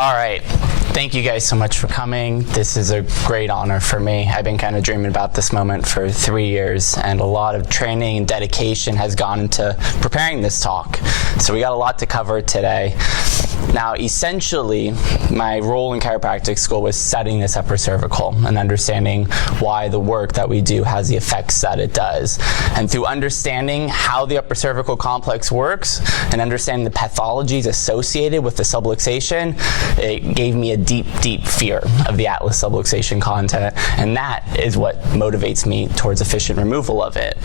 All right. Thank you guys so much for coming. This is a great honor for me. I've been kind of dreaming about this moment for 3 years, and a lot of training and dedication has gone into preparing this talk. So we got a lot to cover today. Now, essentially, my role in chiropractic school was setting this upper cervical and understanding why the work that we do has the effects that it does. And through understanding how the upper cervical complex works and understanding the pathologies associated with the subluxation, it gave me a deep, deep fear of the atlas subluxation content, and that is what motivates me towards efficient removal of it.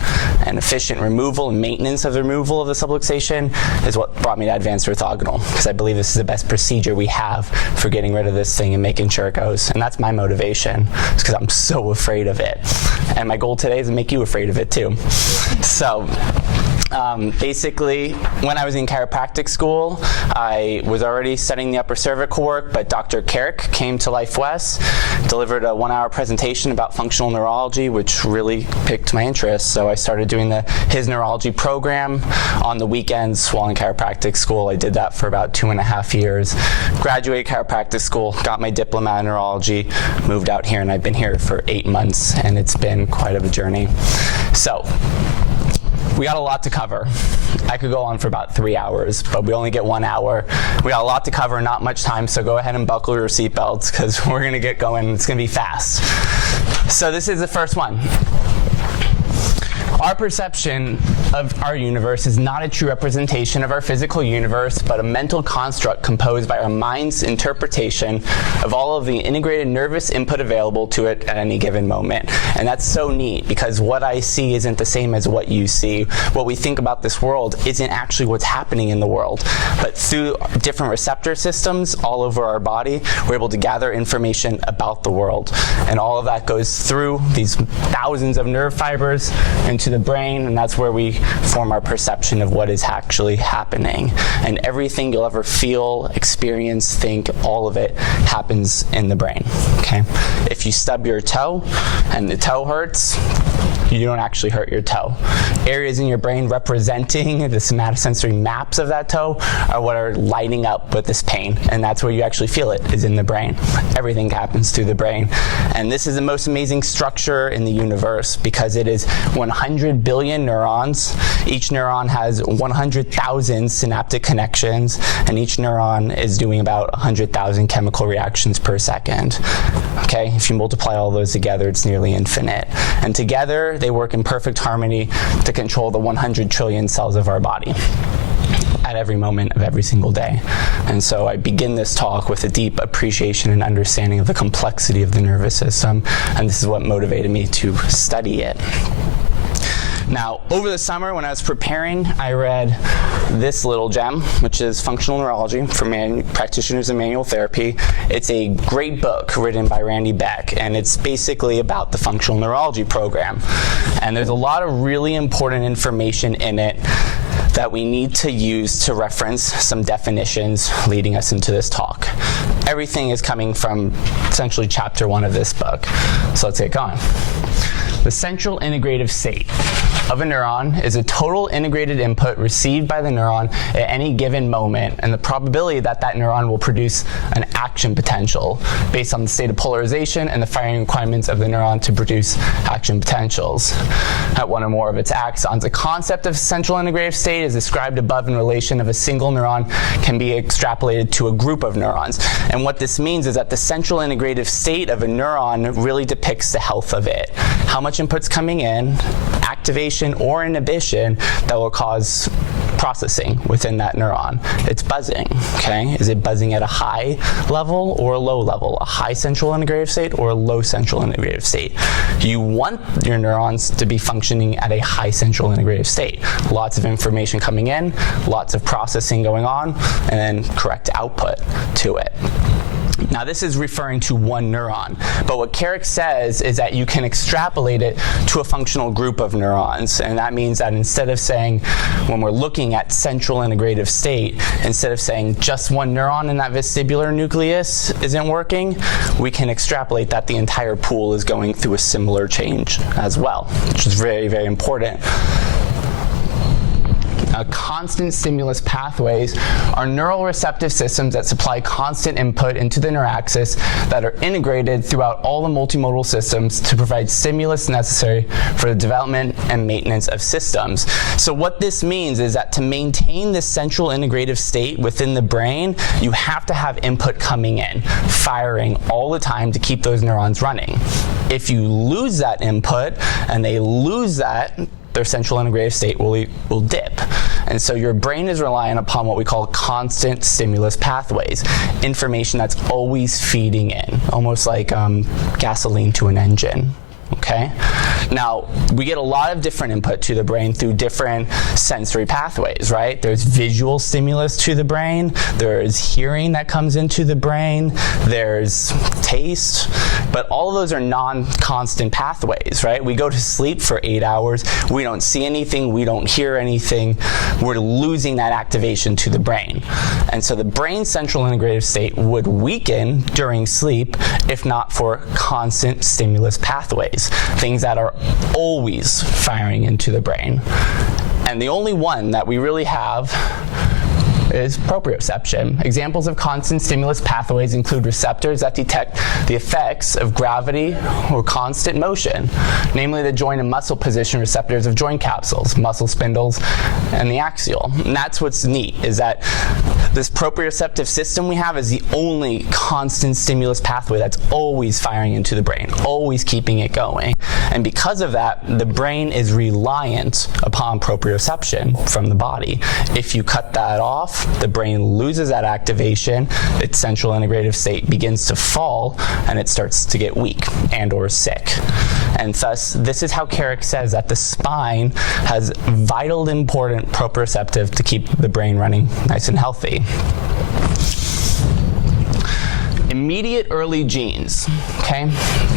And efficient removal and maintenance of the removal of the subluxation is what brought me to Advanced Orthogonal, because I believe this is the best procedure we have for getting rid of this thing and making sure it goes. And that's my motivation, it's because I'm so afraid of it. And my goal today is to make you afraid of it too. So basically, when I was in chiropractic school, I was already studying the upper cervical work, but Dr. Carrick came to Life West, delivered a 1-hour presentation about functional neurology, which really piqued my interest. So I started doing his neurology program on the weekends while in chiropractic school. I did that for about 2.5 years. Graduated chiropractic school, got my diploma in neurology, moved out here, and I've been here for 8 months, and it's been quite of a journey. So we got a lot to cover. I could go on for about 3 hours, but we only get 1 hour. We got a lot to cover, not much time, so go ahead and buckle your seatbelts because we're gonna get going. It's gonna be fast. So this is the first one. Our perception of our universe is not a true representation of our physical universe, but a mental construct composed by our mind's interpretation of all of the integrated nervous input available to it at any given moment. And that's so neat, because what I see isn't the same as what you see. What we think about this world isn't actually what's happening in the world. But through different receptor systems all over our body, we're able to gather information about the world. And all of that goes through these thousands of nerve fibers into the brain, and that's where we form our perception of what is actually happening. And everything you'll ever feel, experience, think, all of it happens in the brain, okay? If you stub your toe and the toe hurts, you don't actually hurt your toe. Areas in your brain representing the somatosensory maps of that toe are what are lighting up with this pain, and that's where you actually feel it, is in the brain. Everything happens through the brain. And this is the most amazing structure in the universe, because it is 100 billion neurons. Each neuron has 100,000 synaptic connections, and each neuron is doing about 100,000 chemical reactions per second. Okay, if you multiply all those together, it's nearly infinite. And together, they work in perfect harmony to control the 100 trillion cells of our body at every moment of every single day. And so I begin this talk with a deep appreciation and understanding of the complexity of the nervous system, and this is what motivated me to study it. Now, over the summer when I was preparing, I read this little gem, which is Functional Neurology for Practitioners of Manual Therapy. It's a great book written by Randy Beck, and it's basically about the functional neurology program. And there's a lot of really important information in it that we need to use to reference some definitions leading us into this talk. Everything is coming from essentially chapter 1 of this book. So let's get going. The central integrative state of a neuron is a total integrated input received by the neuron at any given moment, and the probability that that neuron will produce an action potential based on the state of polarization and the firing requirements of the neuron to produce action potentials at one or more of its axons. The concept of central integrative state is described above in relation of a single neuron can be extrapolated to a group of neurons. And what this means is that the central integrative state of a neuron really depicts the health of it. How much input's coming in, activation or inhibition that will cause processing within that neuron. It's buzzing, okay? Is it buzzing at a high level or a low level? A high central integrative state or a low central integrative state? You want your neurons to be functioning at a high central integrative state. Lots of information coming in, lots of processing going on, and then correct output to it. Now this is referring to one neuron, but what Carrick says is that you can extrapolate it to a functional group of neurons, and that means that instead of saying, when we're looking at central integrative state, instead of saying just one neuron in that vestibular nucleus isn't working, we can extrapolate that the entire pool is going through a similar change as well, which is very, very important. Constant stimulus pathways are neural receptive systems that supply constant input into the neuraxis that are integrated throughout all the multimodal systems to provide stimulus necessary for the development and maintenance of systems. So what this means is that to maintain this central integrative state within the brain, you have to have input coming in, firing all the time to keep those neurons running. If you lose that input and they lose that, their central integrative state will dip. And so your brain is relying upon what we call constant stimulus pathways, information that's always feeding in, almost like gasoline to an engine. Okay? Now, we get a lot of different input to the brain through different sensory pathways, right? There's visual stimulus to the brain, there's hearing that comes into the brain, there's taste, but all of those are non-constant pathways, right? We go to sleep for 8 hours, we don't see anything, we don't hear anything, we're losing that activation to the brain. And so the brain's central integrative state would weaken during sleep if not for constant stimulus pathways. Things that are always firing into the brain. And the only one that we really have is proprioception. Examples of constant stimulus pathways include receptors that detect the effects of gravity or constant motion, namely the joint and muscle position receptors of joint capsules, muscle spindles, and the axial. And that's what's neat, is that this proprioceptive system we have is the only constant stimulus pathway that's always firing into the brain, always keeping it going. And because of that, the brain is reliant upon proprioception from the body. If you cut that off, the brain loses that activation, its central integrative state begins to fall, and it starts to get weak and or sick. And thus, this is how Carrick says that the spine has vital important proprioceptive to keep the brain running nice and healthy. Immediate early genes, okay,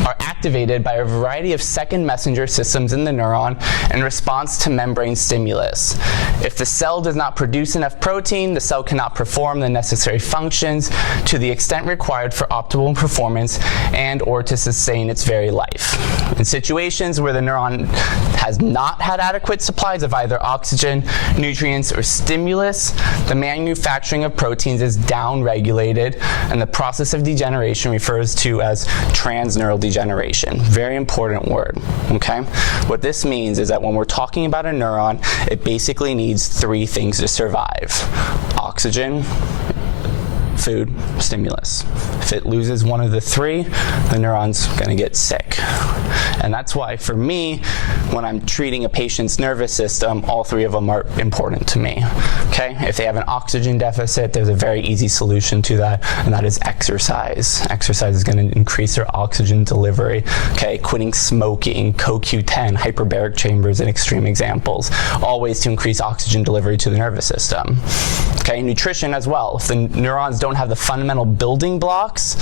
are activated by a variety of second messenger systems in the neuron in response to membrane stimulus. If the cell does not produce enough protein, the cell cannot perform the necessary functions to the extent required for optimal performance and or to sustain its very life. In situations where the neuron has not had adequate supplies of either oxygen, nutrients, or stimulus, the manufacturing of proteins is downregulated, and the process of degeneration refers to as transneural degeneration. Very important word, okay? What this means is that when we're talking about a neuron, it basically needs three things to survive: oxygen, food, stimulus. If it loses one of the three, the neuron's gonna get sick. And that's why, for me, when I'm treating a patient's nervous system, all three of them are important to me, okay? If they have an oxygen deficit, there's a very easy solution to that, and that is exercise. Exercise is gonna increase their oxygen delivery, okay? Quitting smoking, CoQ10, hyperbaric chambers, and extreme examples, all ways to increase oxygen delivery to the nervous system. Okay, nutrition as well. If the neurons don't have the fundamental building blocks,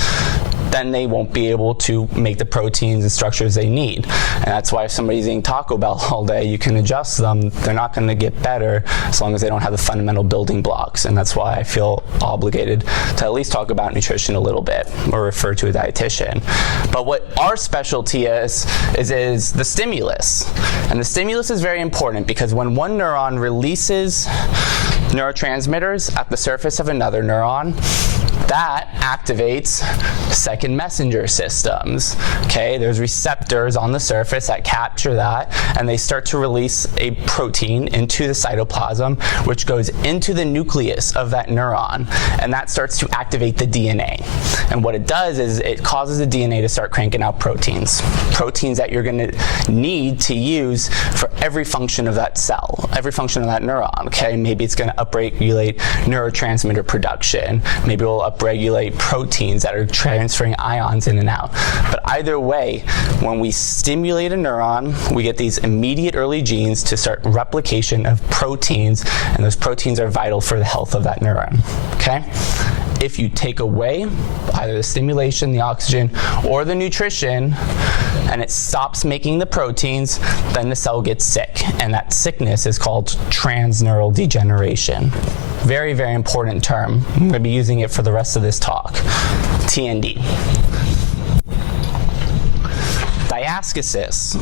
then they won't be able to make the proteins and structures they need. And that's why if somebody's eating Taco Bell all day, you can adjust them. They're not going to get better as long as they don't have the fundamental building blocks. And that's why I feel obligated to at least talk about nutrition a little bit or refer to a dietitian. But what our specialty is the stimulus. And the stimulus is very important because when one neuron releases neurotransmitters at the surface of another neuron, that activates second messenger systems. Okay, there's receptors on the surface that capture that, and they start to release a protein into the cytoplasm, which goes into the nucleus of that neuron, and that starts to activate the DNA. And what it does is it causes the DNA to start cranking out proteins that you're going to need to use for every function of that cell, every function of that neuron. Okay, maybe it's going to upregulate neurotransmitter production, maybe it will upregulate proteins that are transferring ions in and out. But either way, when we stimulate a neuron, we get these immediate early genes to start replication of proteins, and those proteins are vital for the health of that neuron. Okay? If you take away either the stimulation, the oxygen, or the nutrition, and it stops making the proteins, then the cell gets sick. And that sickness is called transneural degeneration. Very, very important term. I'm going to be using it for the rest of this talk. TND. Diascasis.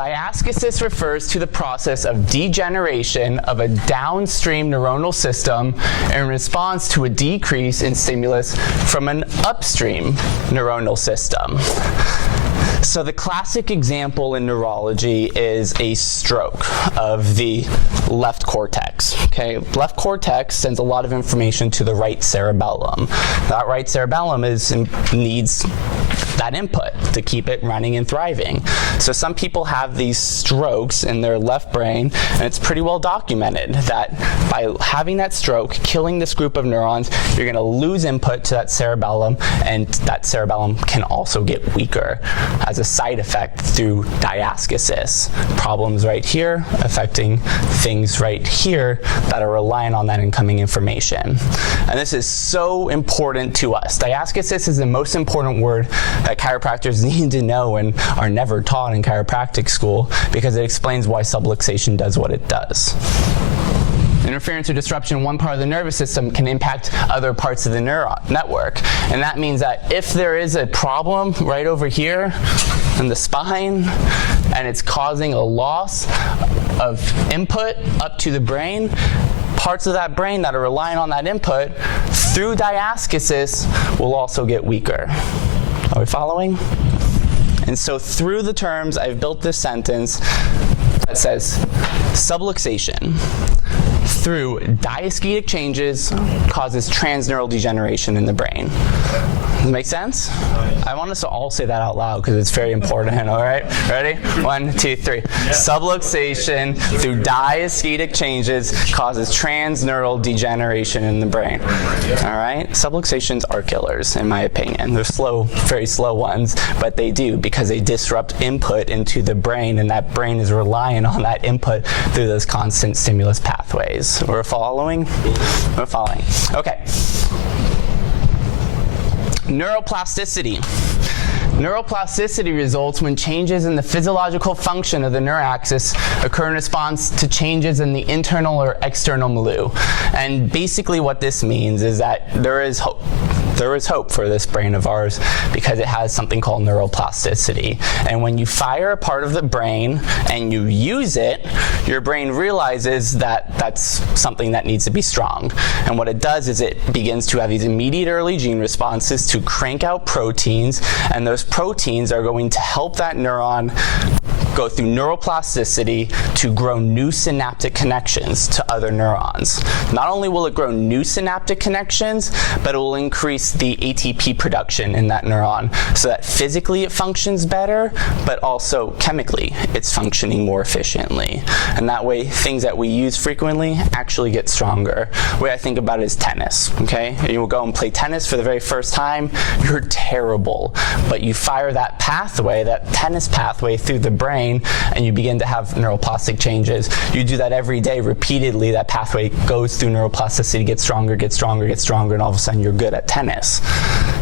Diascasis refers to the process of degeneration of a downstream neuronal system in response to a decrease in stimulus from an upstream neuronal system. So the classic example in neurology is a stroke of the left cortex. Okay, left cortex sends a lot of information to the right cerebellum. That right cerebellum needs that input to keep it running and thriving. So some people have these strokes in their left brain, and it's pretty well documented that by having that stroke, killing this group of neurons, you're going to lose input to that cerebellum, and that cerebellum can also get weaker as a side effect through diascasis. Problems right here affecting things right here that are relying on that incoming information. And this is so important to us. Diascasis is the most important word that chiropractors need to know and are never taught in chiropractic school because it explains why subluxation does what it does. Interference or disruption in one part of the nervous system can impact other parts of the neuron network. And that means that if there is a problem right over here in the spine and it's causing a loss of input up to the brain, parts of that brain that are relying on that input through diascasis will also get weaker. Are we following? And so through the terms, I've built this sentence that says subluxation through diascetic changes causes transneural degeneration in the brain. Does it make sense? I want us to all say that out loud because it's very important. All right, ready? 1, 2, 3. Yeah. Subluxation through diascetic changes causes transneural degeneration in the brain. All right? Subluxations are killers, in my opinion. They're slow, very slow ones, but they do because they disrupt input into the brain, and that brain is relying on that input through those constant stimulus pathways. We're following? We're following. Okay. Neuroplasticity. Neuroplasticity results when changes in the physiological function of the neuraxis occur in response to changes in the internal or external milieu. And basically what this means is that there is hope. There is hope for this brain of ours because it has something called neuroplasticity. And when you fire a part of the brain and you use it, your brain realizes that that's something that needs to be strong. And what it does is it begins to have these immediate early gene responses to crank out proteins, and those proteins are going to help that neuron go through neuroplasticity to grow new synaptic connections to other neurons. Not only will it grow new synaptic connections, but it will increase the ATP production in that neuron so that physically it functions better, but also chemically it's functioning more efficiently. And that way things that we use frequently actually get stronger. The way I think about it is tennis, okay? You will go and play tennis for the very first time, you're terrible, but you fire that pathway, that tennis pathway through the brain, and you begin to have neuroplastic changes. You do that every day repeatedly, that pathway goes through neuroplasticity, gets stronger, gets stronger, gets stronger, and all of a sudden you're good at tennis.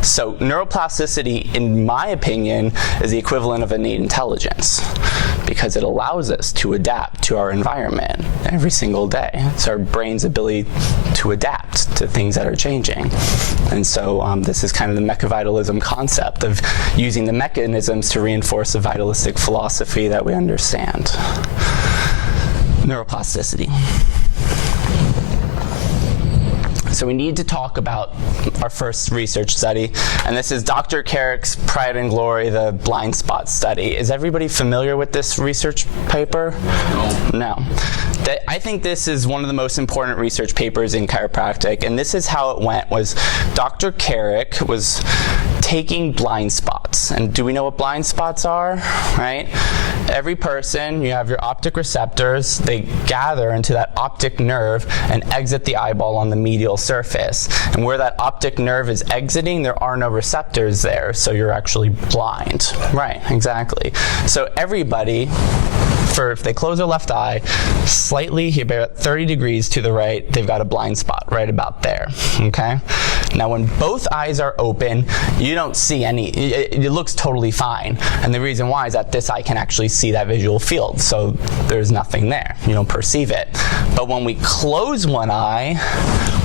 So neuroplasticity, in my opinion, is the equivalent of innate intelligence because it allows us to adapt to our environment every single day. It's our brain's ability to adapt to things that are changing. And so this is kind of the mechavitalism concept of using the mechanisms to reinforce the vitalistic philosophy that we understand. Neuroplasticity. So we need to talk about our first research study, and this is Dr. Carrick's Pride and Glory, the blind spot study. Is everybody familiar with this research paper? No. I think this is one of the most important research papers in chiropractic, and this is how it went. Was Dr. Carrick was taking blind spots, and do we know what blind spots are, right? Every person, you have your optic receptors, they gather into that optic nerve and exit the eyeball on the medial surface. And where that optic nerve is exiting, there are no receptors there, so you're actually blind. Right, exactly. So everybody, if they close their left eye, slightly, about 30 degrees to the right, they've got a blind spot right about there, okay? Now when both eyes are open, you don't see any, it looks totally fine. And the reason why is that this eye can actually see that visual field, so there's nothing there. You don't perceive it. But when we close one eye,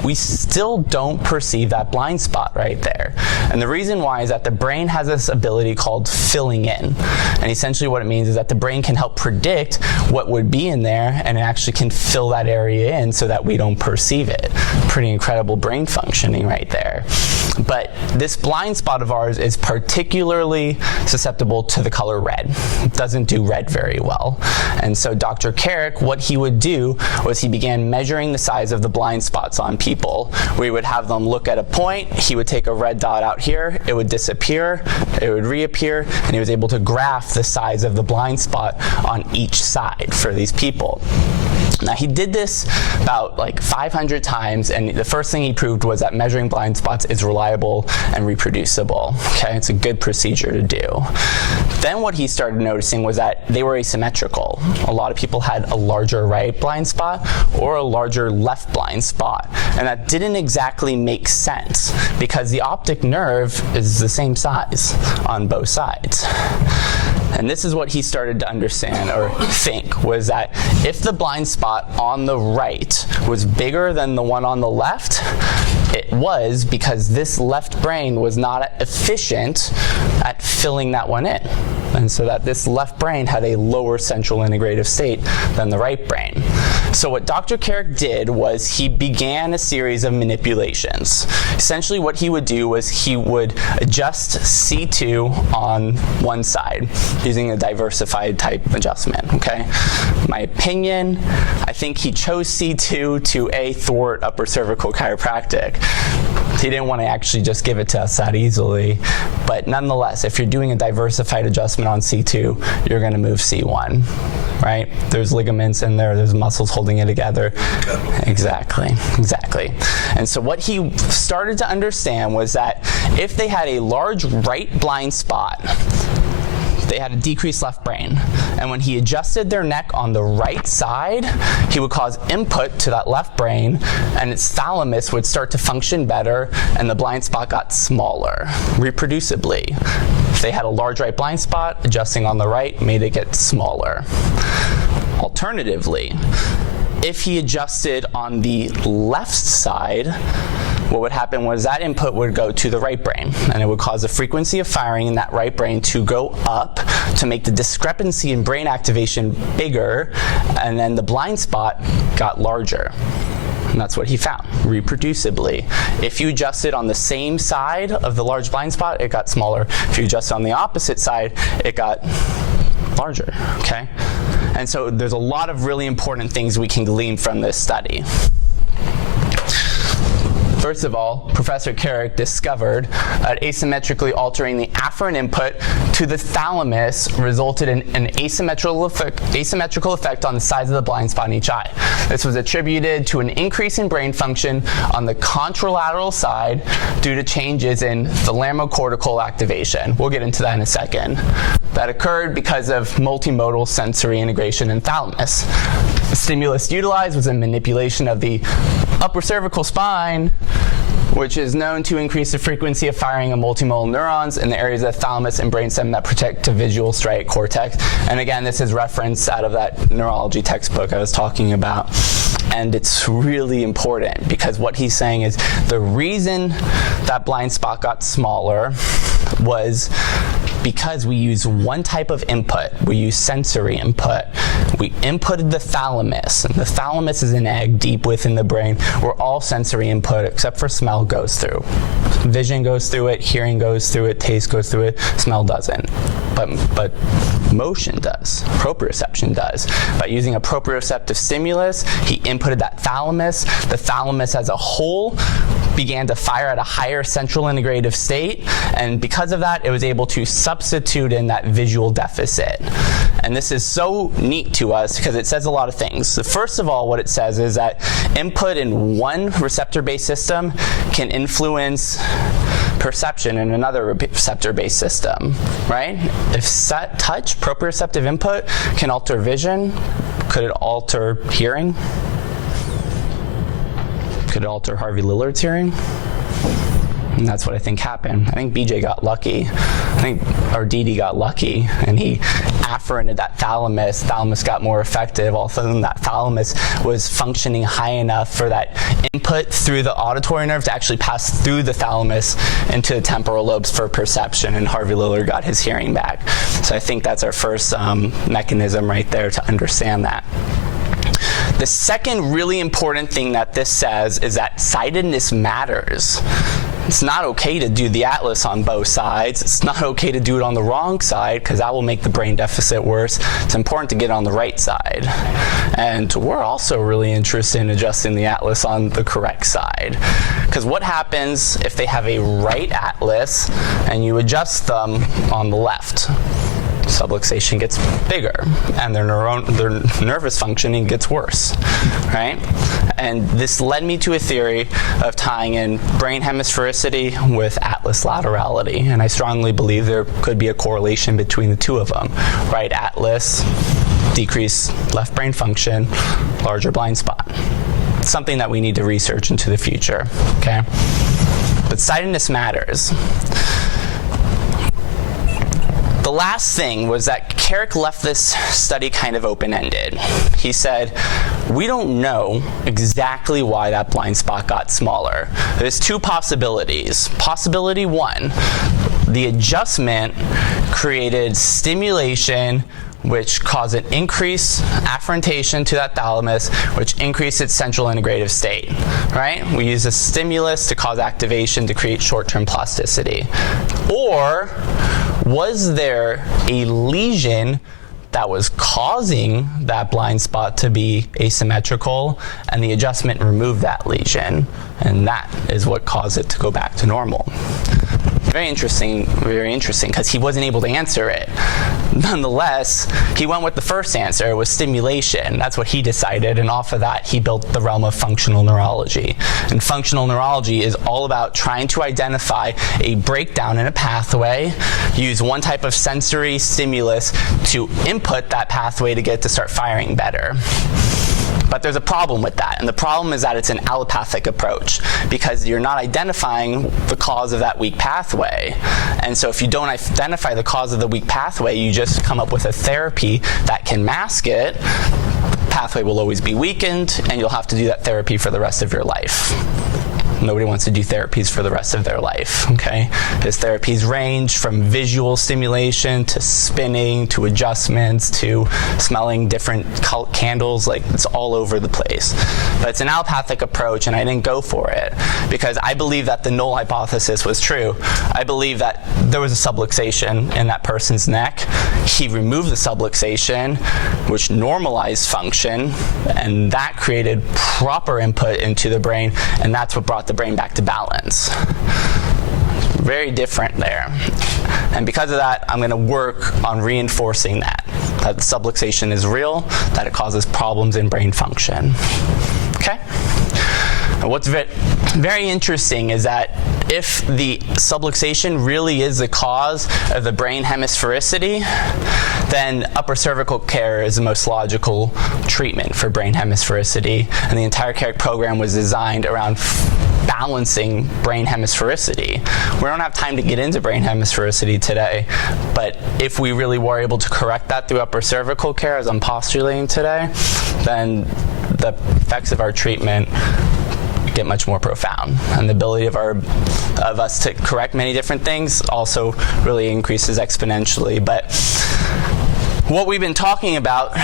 we still don't perceive that blind spot right there. And the reason why is that the brain has this ability called filling in. And essentially what it means is that the brain can help predict what would be in there, and it actually can fill that area in so that we don't perceive it. Pretty incredible brain functioning right there. But this blind spot of ours is particularly susceptible to the color red. It doesn't do red very well. And so Dr. Carrick, what he would do was he began measuring the size of the blind spots on people. We would have them look at a point, he would take a red dot out here, it would disappear, it would reappear, and he was able to graph the size of the blind spot on each side for these people. Now he did this about like 500 times, and the first thing he proved was that measuring blind spots is reliable and reproducible. Okay, it's a good procedure to do. Then what he started noticing was that they were asymmetrical. A lot of people had a larger right blind spot or a larger left blind spot, and that didn't exactly make sense because the optic nerve is the same size on both sides. And this is what he started to understand or think, was that if the blind spot on the right was bigger than the one on the left, it was because this left brain was not efficient at filling that one in. And so that this left brain had a lower central integrative state than the right brain. So what Dr. Carrick did was he began a series of manipulations. Essentially what he would do was he would adjust C2 on one side using a diversified type adjustment, okay? My opinion, I think he chose C2 to thwart upper cervical chiropractic. He didn't want to actually just give it to us that easily, but nonetheless, if you're doing a diversified adjustment on C2, you're going to move C1, right? There's ligaments in there, there's muscles holding it together. Exactly. And so what he started to understand was that if they had a large right blind spot, they had a decreased left brain. And when he adjusted their neck on the right side, he would cause input to that left brain, and its thalamus would start to function better, and the blind spot got smaller, reproducibly. If they had a large right blind spot, adjusting on the right made it get smaller. Alternatively, if he adjusted on the left side, what would happen was that input would go to the right brain, and it would cause the frequency of firing in that right brain to go up to make the discrepancy in brain activation bigger, and then the blind spot got larger. And that's what he found, reproducibly. If you adjusted on the same side of the large blind spot, it got smaller. If you adjust on the opposite side, it got larger, okay? And so there's a lot of really important things we can glean from this study. First of all, Professor Carrick discovered that asymmetrically altering the afferent input to the thalamus resulted in an asymmetrical effect on the size of the blind spot in each eye. This was attributed to an increase in brain function on the contralateral side due to changes in thalamocortical activation. We'll get into that in a second. That occurred because of multimodal sensory integration in thalamus. The stimulus utilized was a manipulation of the upper cervical spine, which is known to increase the frequency of firing of multimodal neurons in the areas of the thalamus and brainstem that protect the visual striate cortex. And again, this is referenced out of that neurology textbook I was talking about. And it's really important because what he's saying is the reason that blind spot got smaller was because we use one type of input. We use sensory input. We inputted the thalamus, and the thalamus is an egg deep within the brain where all sensory input except for smell goes through. Vision goes through it, hearing goes through it, taste goes through it, smell doesn't. But motion does, proprioception does. By using a proprioceptive stimulus, he inputted that thalamus. The thalamus as a whole began to fire at a higher central integrative state, and because of that, it was able to substitute in that visual deficit. And this is so neat to us because it says a lot of things. So first of all, what it says is that input in one receptor-based system can influence perception in another receptor-based system, right? If touch, proprioceptive input, can alter vision, could it alter hearing? Could it alter Harvey Lillard's hearing? And that's what I think happened. I think BJ got lucky. Or DD got lucky, and he afferented that thalamus. Thalamus got more effective, although that thalamus was functioning high enough for that input through the auditory nerve to actually pass through the thalamus into the temporal lobes for perception, and Harvey Liller got his hearing back. So I think that's our first mechanism right there to understand that. The second really important thing that this says is that sightedness matters. It's not okay to do the atlas on both sides. It's not okay to do it on the wrong side, because that will make the brain deficit worse. It's important to get on the right side. And we're also really interested in adjusting the atlas on the correct side. Because what happens if they have a right atlas and you adjust them on the left? Subluxation gets bigger, and their nervous functioning gets worse, right? And this led me to a theory of tying in brain hemisphericity with atlas laterality, and I strongly believe there could be a correlation between the two of them. Right atlas, decreased left brain function, larger blind spot. It's something that we need to research into the future, okay? But sightedness matters. The last thing was that Carrick left this study kind of open-ended. He said, we don't know exactly why that blind spot got smaller. There's two possibilities. Possibility one, the adjustment created stimulation which caused an increased afferentation to that thalamus, which increased its central integrative state, right? We use a stimulus to cause activation to create short-term plasticity. Or was there a lesion that was causing that blind spot to be asymmetrical, and the adjustment removed that lesion, and that is what caused it to go back to normal? Very interesting, because he wasn't able to answer it. Nonetheless, he went with the first answer. It was stimulation. That's what he decided, and off of that, he built the realm of functional neurology. And functional neurology is all about trying to identify a breakdown in a pathway, use one type of sensory stimulus to input that pathway to get it to start firing better. But there's a problem with that, and the problem is that it's an allopathic approach, because you're not identifying the cause of that weak pathway. And so if you don't identify the cause of the weak pathway, you just come up with a therapy that can mask it. The pathway will always be weakened, and you'll have to do that therapy for the rest of your life. Nobody wants to do therapies for the rest of their life, okay? His therapies range from visual stimulation to spinning to adjustments to smelling different candles. Like, it's all over the place. But it's an allopathic approach, and I didn't go for it because I believe that the null hypothesis was true. I believe that there was a subluxation in that person's neck. He removed the subluxation, which normalized function, and that created proper input into the brain, and that's what brought the brain back to balance. Very different there. And because of that, I'm going to work on reinforcing that the subluxation is real, that it causes problems in brain function. Okay? And what's very interesting is that if the subluxation really is the cause of the brain hemisphericity, then upper cervical care is the most logical treatment for brain hemisphericity. And the entire Carrick program was designed around balancing brain hemisphericity. We don't have time to get into brain hemisphericity today, but if we really were able to correct that through upper cervical care, as I'm postulating today, then the effects of our treatment get much more profound, and the ability of us to correct many different things also really increases exponentially. But what we've been talking about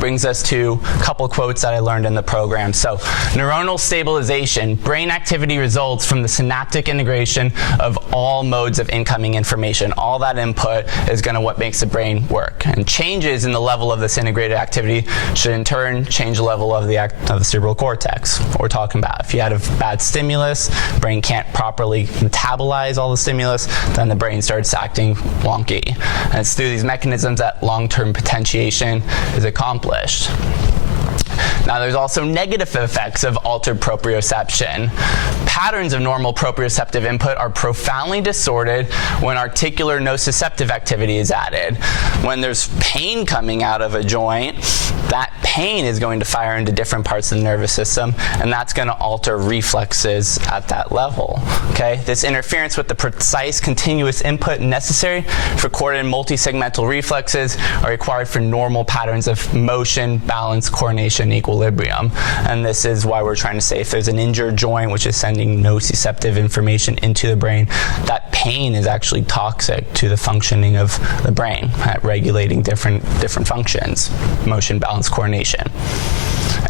brings us to a couple quotes that I learned in the program. So, neuronal stabilization, brain activity results from the synaptic integration of all modes of incoming information. All that input is going to what makes the brain work. And changes in the level of this integrated activity should in turn change the level of the cerebral cortex. What we're talking about. If you had a bad stimulus, brain can't properly metabolize all the stimulus, then the brain starts acting wonky. And it's through these mechanisms that long-term potentiation is accomplished. Now, there's also negative effects of altered proprioception. Patterns of normal proprioceptive input are profoundly distorted when articular nociceptive activity is added. When there's pain coming out of a joint, that pain is going to fire into different parts of the nervous system, and that's going to alter reflexes at that level. Okay? This interference with the precise continuous input necessary for coordinated multi-segmental reflexes are required for normal patterns of motion, balance, coordination, equilibrium. And this is why we're trying to say if there's an injured joint which is sending nociceptive information into the brain, that pain is actually toxic to the functioning of the brain at regulating different functions, motion, balance, coordination.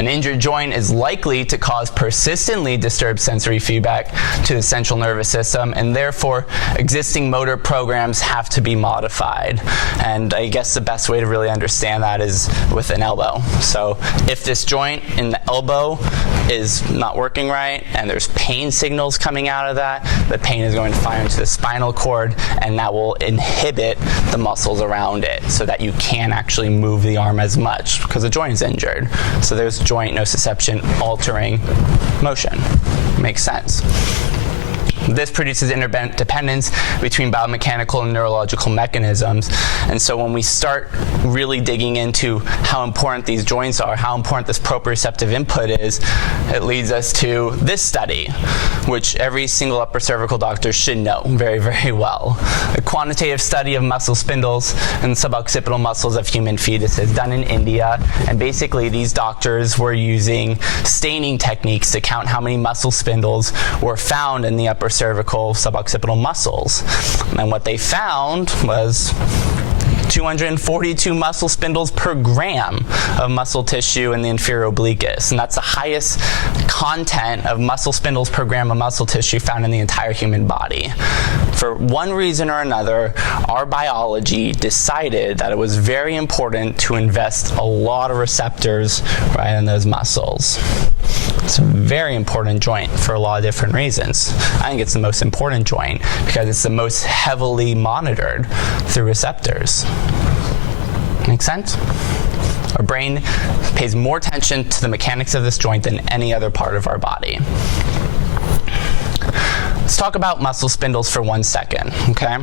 An injured joint is likely to cause persistently disturbed sensory feedback to the central nervous system, and therefore existing motor programs have to be modified. And I guess the best way to really understand that is with an elbow. So if this joint in the elbow is not working right and there's pain signals coming out of that, the pain is going to fire into the spinal cord, and that will inhibit the muscles around it so that you can't actually move the arm as much because the joint is injured. So there's joint nociception altering motion. Makes sense. This produces interdependence between biomechanical and neurological mechanisms. And so when we start really digging into how important these joints are, how important this proprioceptive input is, it leads us to this study, which every single upper cervical doctor should know very, very well. A quantitative study of muscle spindles and suboccipital muscles of human fetuses done in India. And basically these doctors were using staining techniques to count how many muscle spindles were found in the upper cervical suboccipital muscles. And what they found was 242 muscle spindles per gram of muscle tissue in the inferior obliquus. And that's the highest content of muscle spindles per gram of muscle tissue found in the entire human body. For one reason or another, our biology decided that it was very important to invest a lot of receptors right in those muscles. It's a very important joint for a lot of different reasons. I think it's the most important joint because it's the most heavily monitored through receptors. Make sense? Our brain pays more attention to the mechanics of this joint than any other part of our body. Let's talk about muscle spindles for 1 second, okay?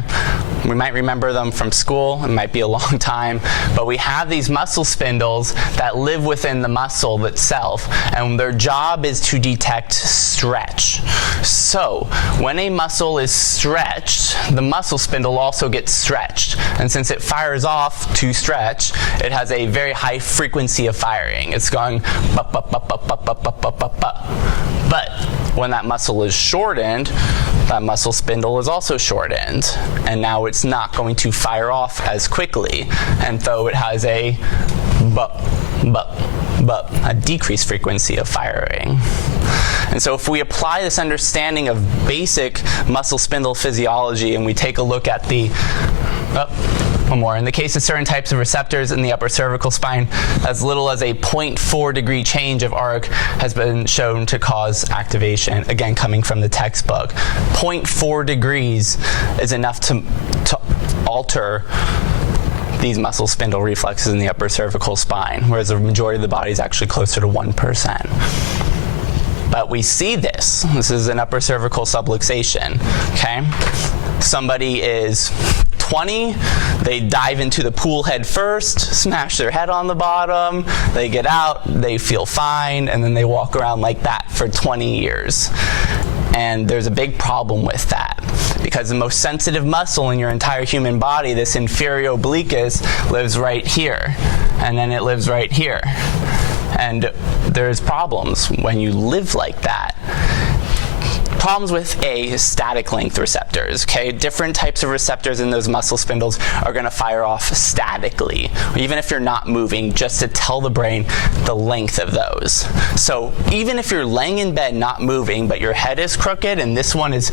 We might remember them from school. It might be a long time, but we have these muscle spindles that live within the muscle itself, and their job is to detect stretch. So when a muscle is stretched, the muscle spindle also gets stretched. And since it fires off to stretch, it has a very high frequency of firing. It's going bup, bup, bup, bup, bup, bup, bup, bup, bup. But when that muscle is shortened, that muscle spindle is also shortened. And now it's not going to fire off as quickly. And so it has a bup, bup, bup, a decreased frequency of firing. And so if we apply this understanding of basic muscle spindle physiology and we take a look at the one more. In the case of certain types of receptors in the upper cervical spine, as little as a 0.4 degree change of arc has been shown to cause activation, again coming from the textbook. 0.4 degrees is enough to alter these muscle spindle reflexes in the upper cervical spine, whereas the majority of the body is actually closer to 1%. But we see this. This is an upper cervical subluxation, okay? Somebody is 20, they dive into the pool head first, smash their head on the bottom, they get out, they feel fine, and then they walk around like that for 20 years. And there's a big problem with that because the most sensitive muscle in your entire human body, this inferior obliquus, lives right here, and then it lives right here. And there's problems when you live like that. Problems with static length receptors, okay? Different types of receptors in those muscle spindles are gonna fire off statically, even if you're not moving, just to tell the brain the length of those. So even if you're laying in bed not moving, but your head is crooked and this one is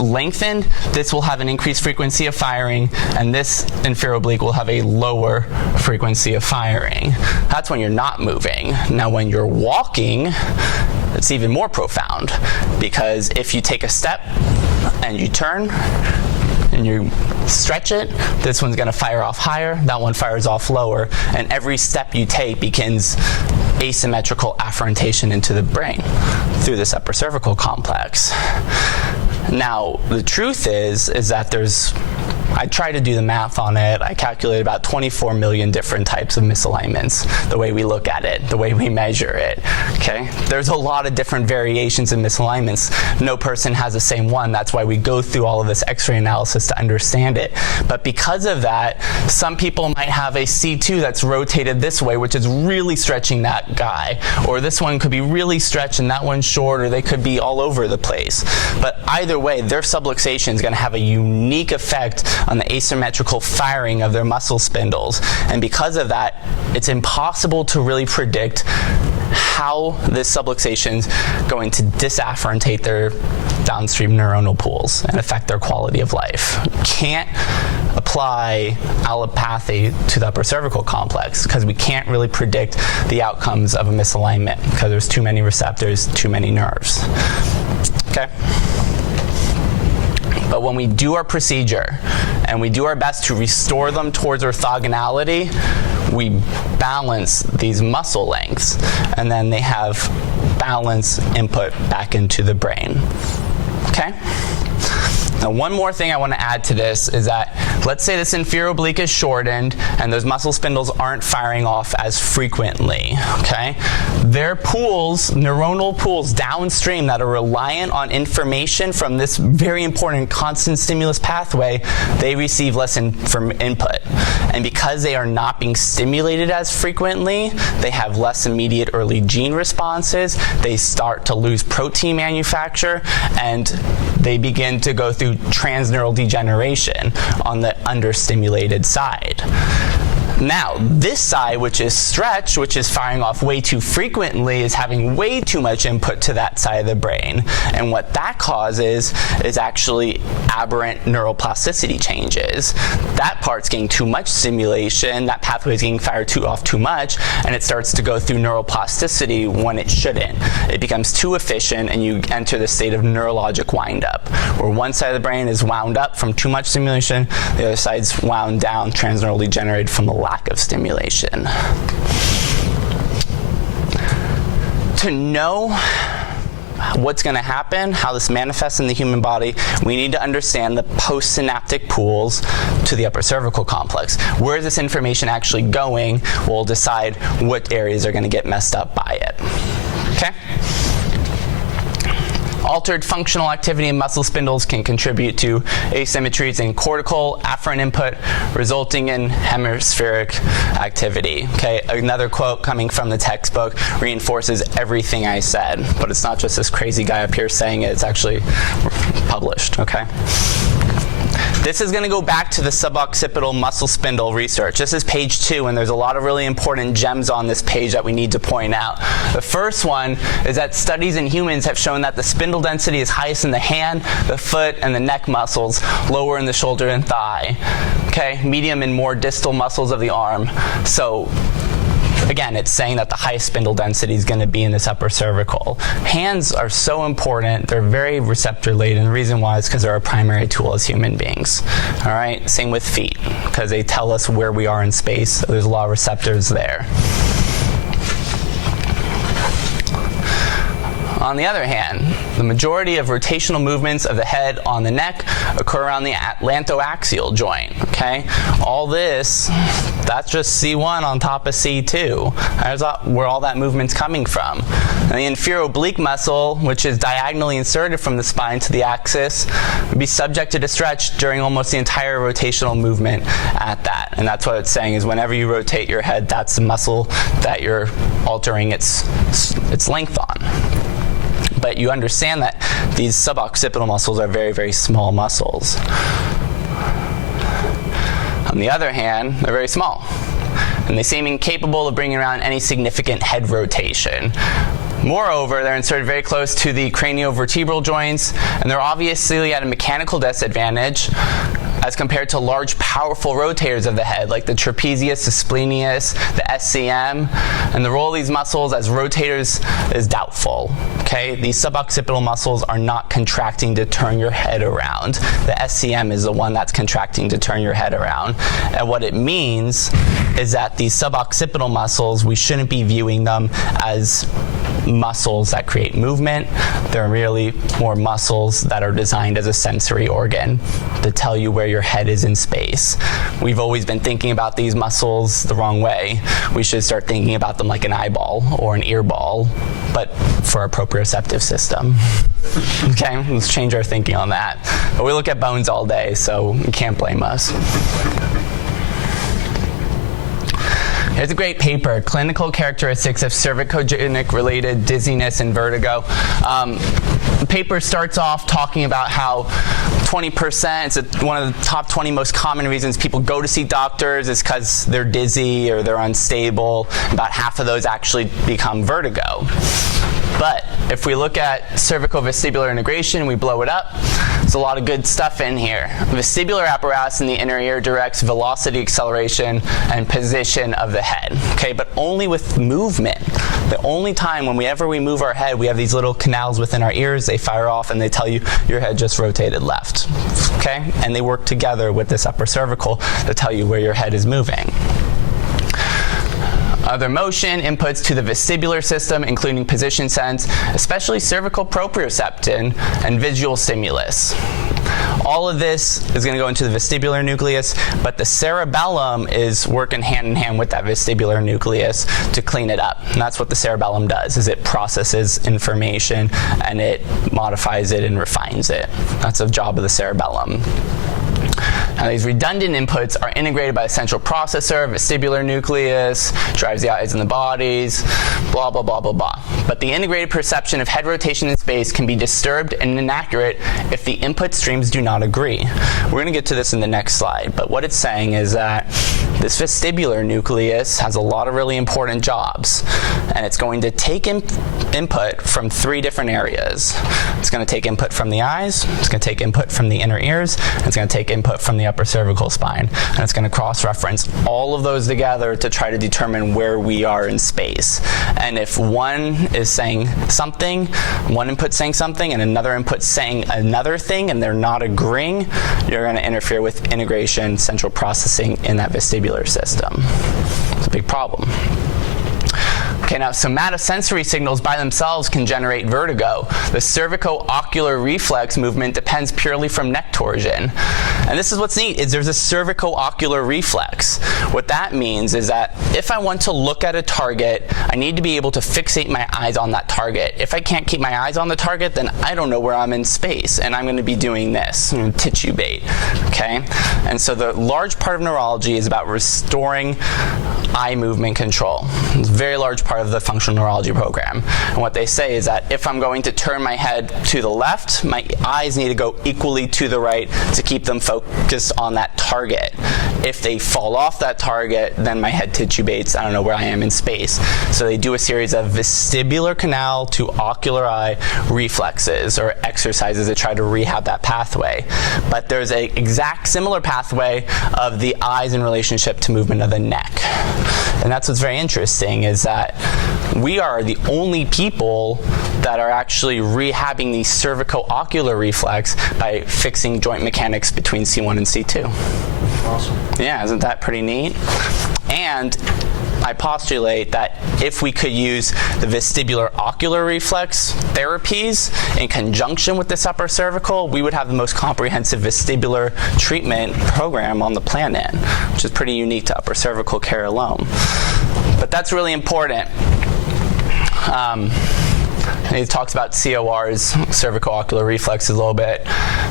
lengthened, this will have an increased frequency of firing, and this inferior oblique will have a lower frequency of firing. That's when you're not moving. Now when you're walking, it's even more profound, because if you take a step and you turn and you stretch it, this one's going to fire off higher, that one fires off lower, and every step you take begins asymmetrical afferentation into the brain through this upper cervical complex. Now, the truth is that there's I tried to do the math on it. I calculated about 24 million different types of misalignments, the way we look at it, the way we measure it, okay? There's a lot of different variations in misalignments. No person has the same one. That's why we go through all of this X-ray analysis to understand it. But because of that, some people might have a C2 that's rotated this way, which is really stretching that guy. Or this one could be really stretched and that one's short, or they could be all over the place. But either way, their subluxation is going to have a unique effect on the asymmetrical firing of their muscle spindles. And because of that, it's impossible to really predict how this subluxation is going to disafferentate their downstream neuronal pools and affect their quality of life. You can't apply allopathy to the upper cervical complex because we can't really predict the outcomes of a misalignment because there's too many receptors, too many nerves. Okay? But when we do our procedure and we do our best to restore them towards orthogonality, we balance these muscle lengths, and then they have balance input back into the brain. Okay? Now, one more thing I want to add to this is that, let's say this inferior oblique is shortened and those muscle spindles aren't firing off as frequently, okay? Their pools, neuronal pools downstream that are reliant on information from this very important constant stimulus pathway, they receive less input. And because they are not being stimulated as frequently, they have less immediate early gene responses, they start to lose protein manufacture, and they begin to go through transneural degeneration on the understimulated side. Now, this side, which is stretched, which is firing off way too frequently, is having way too much input to that side of the brain. And what that causes is actually aberrant neuroplasticity changes. That part's getting too much stimulation, that pathway is getting fired off too much, and it starts to go through neuroplasticity when it shouldn't. It becomes too efficient, and you enter the state of neurologic windup, where one side of the brain is wound up from too much stimulation, the other side's wound down, transneural degenerated from the lack of stimulation. To know what's going to happen, how this manifests in the human body, we need to understand the postsynaptic pools to the upper cervical complex. Where is this information actually going will decide what areas are going to get messed up by it. Okay? Altered functional activity in muscle spindles can contribute to asymmetries in cortical afferent input, resulting in hemispheric activity. Okay, another quote coming from the textbook reinforces everything I said, but it's not just this crazy guy up here saying it, it's actually published, okay? This is going to go back to the suboccipital muscle spindle research. This is page 2, and there's a lot of really important gems on this page that we need to point out. The first one is that studies in humans have shown that the spindle density is highest in the hand, the foot, and the neck muscles, lower in the shoulder and thigh. Okay, medium in more distal muscles of the arm. So again, it's saying that the highest spindle density is going to be in this upper cervical. Hands are so important. They're very receptor-laden. The reason why is because they're our primary tool as human beings. All right? Same with feet, because they tell us where we are in space. So there's a lot of receptors there. On the other hand, the majority of rotational movements of the head on the neck occur around the atlantoaxial joint, okay? All this, that's just C1 on top of C2. That's where all that movement's coming from. And the inferior oblique muscle, which is diagonally inserted from the spine to the axis, would be subjected to stretch during almost the entire rotational movement at that. And that's what it's saying is whenever you rotate your head, that's the muscle that you're altering its length on. But you understand that these suboccipital muscles are very, very small muscles. On the other hand, they're very small, and they seem incapable of bringing around any significant head rotation. Moreover, they're inserted very close to the craniovertebral joints, and they're obviously at a mechanical disadvantage as compared to large, powerful rotators of the head, like the trapezius, the splenius, the SCM. And the role of these muscles as rotators is doubtful. Okay? These suboccipital muscles are not contracting to turn your head around. The SCM is the one that's contracting to turn your head around. And what it means is that these suboccipital muscles, we shouldn't be viewing them as muscles that create movement. They're really more muscles that are designed as a sensory organ to tell you where your head is in space. We've always been thinking about these muscles the wrong way. We should start thinking about them like an eyeball or an ear ball, but for our proprioceptive system. Okay, let's change our thinking on that. But we look at bones all day, so you can't blame us. Here's a great paper, Clinical Characteristics of Cervicogenic-Related Dizziness and Vertigo. The paper starts off talking about how 20%, it's one of the top 20 most common reasons people go to see doctors is because they're dizzy or they're unstable. About half of those actually become vertigo. But if we look at cervical vestibular integration, we blow it up. There's a lot of good stuff in here. Vestibular apparatus in the inner ear directs velocity, acceleration, and position of the head. Okay, but only with movement. The only time whenever we move our head, we have these little canals within our ears. They fire off and they tell you your head just rotated left. Okay, and they work together with this upper cervical to tell you where your head is moving. Other motion inputs to the vestibular system, including position sense, especially cervical proprioception and visual stimulus. All of this is going to go into the vestibular nucleus, but the cerebellum is working hand in hand with that vestibular nucleus to clean it up. And that's what the cerebellum does, is it processes information and it modifies it and refines it. That's the job of the cerebellum. Now, these redundant inputs are integrated by the central processor, vestibular nucleus, drives the eyes and the bodies, blah, blah, blah, blah, blah. But the integrated perception of head rotation in space can be disturbed and inaccurate if the input streams do not agree. We're going to get to this in the next slide, but what it's saying is that this vestibular nucleus has a lot of really important jobs, and it's going to take input from 3 different areas. It's going to take input from the eyes, it's going to take input from the inner ears, and it's going to take input from the upper cervical spine, and it's going to cross-reference all of those together to try to determine where we are in space. And if one is saying something, one input saying something, and another input saying another thing, and they're not agreeing, you're going to interfere with integration, central processing in that vestibular system. It's a big problem. Okay, now somatosensory signals by themselves can generate vertigo. The cervico-ocular reflex movement depends purely from neck torsion. And this is what's neat, is there's a cervico-ocular reflex. What that means is that if I want to look at a target, I need to be able to fixate my eyes on that target. If I can't keep my eyes on the target, then I don't know where I'm in space, and I'm going to be doing this, titubate, okay? And so the large part of neurology is about restoring eye movement control. It's a very large part of the functional neurology program. And what they say is that if I'm going to turn my head to the left, my eyes need to go equally to the right to keep them focused on that target. If they fall off that target, then my head titubates. I don't know where I am in space. So they do a series of vestibular canal to ocular eye reflexes or exercises to try to rehab that pathway. But there's an exact similar pathway of the eyes in relationship to movement of the neck. And that's what's very interesting, is that we are the only people that are actually rehabbing the cervico-ocular reflex by fixing joint mechanics between C1 and C2. Awesome. Yeah, isn't that pretty neat? And I postulate that if we could use the vestibular ocular reflex therapies in conjunction with this upper cervical, we would have the most comprehensive vestibular treatment program on the planet, which is pretty unique to upper cervical care alone. But that's really important. He talks about CORs, cervico-ocular reflexes, a little bit,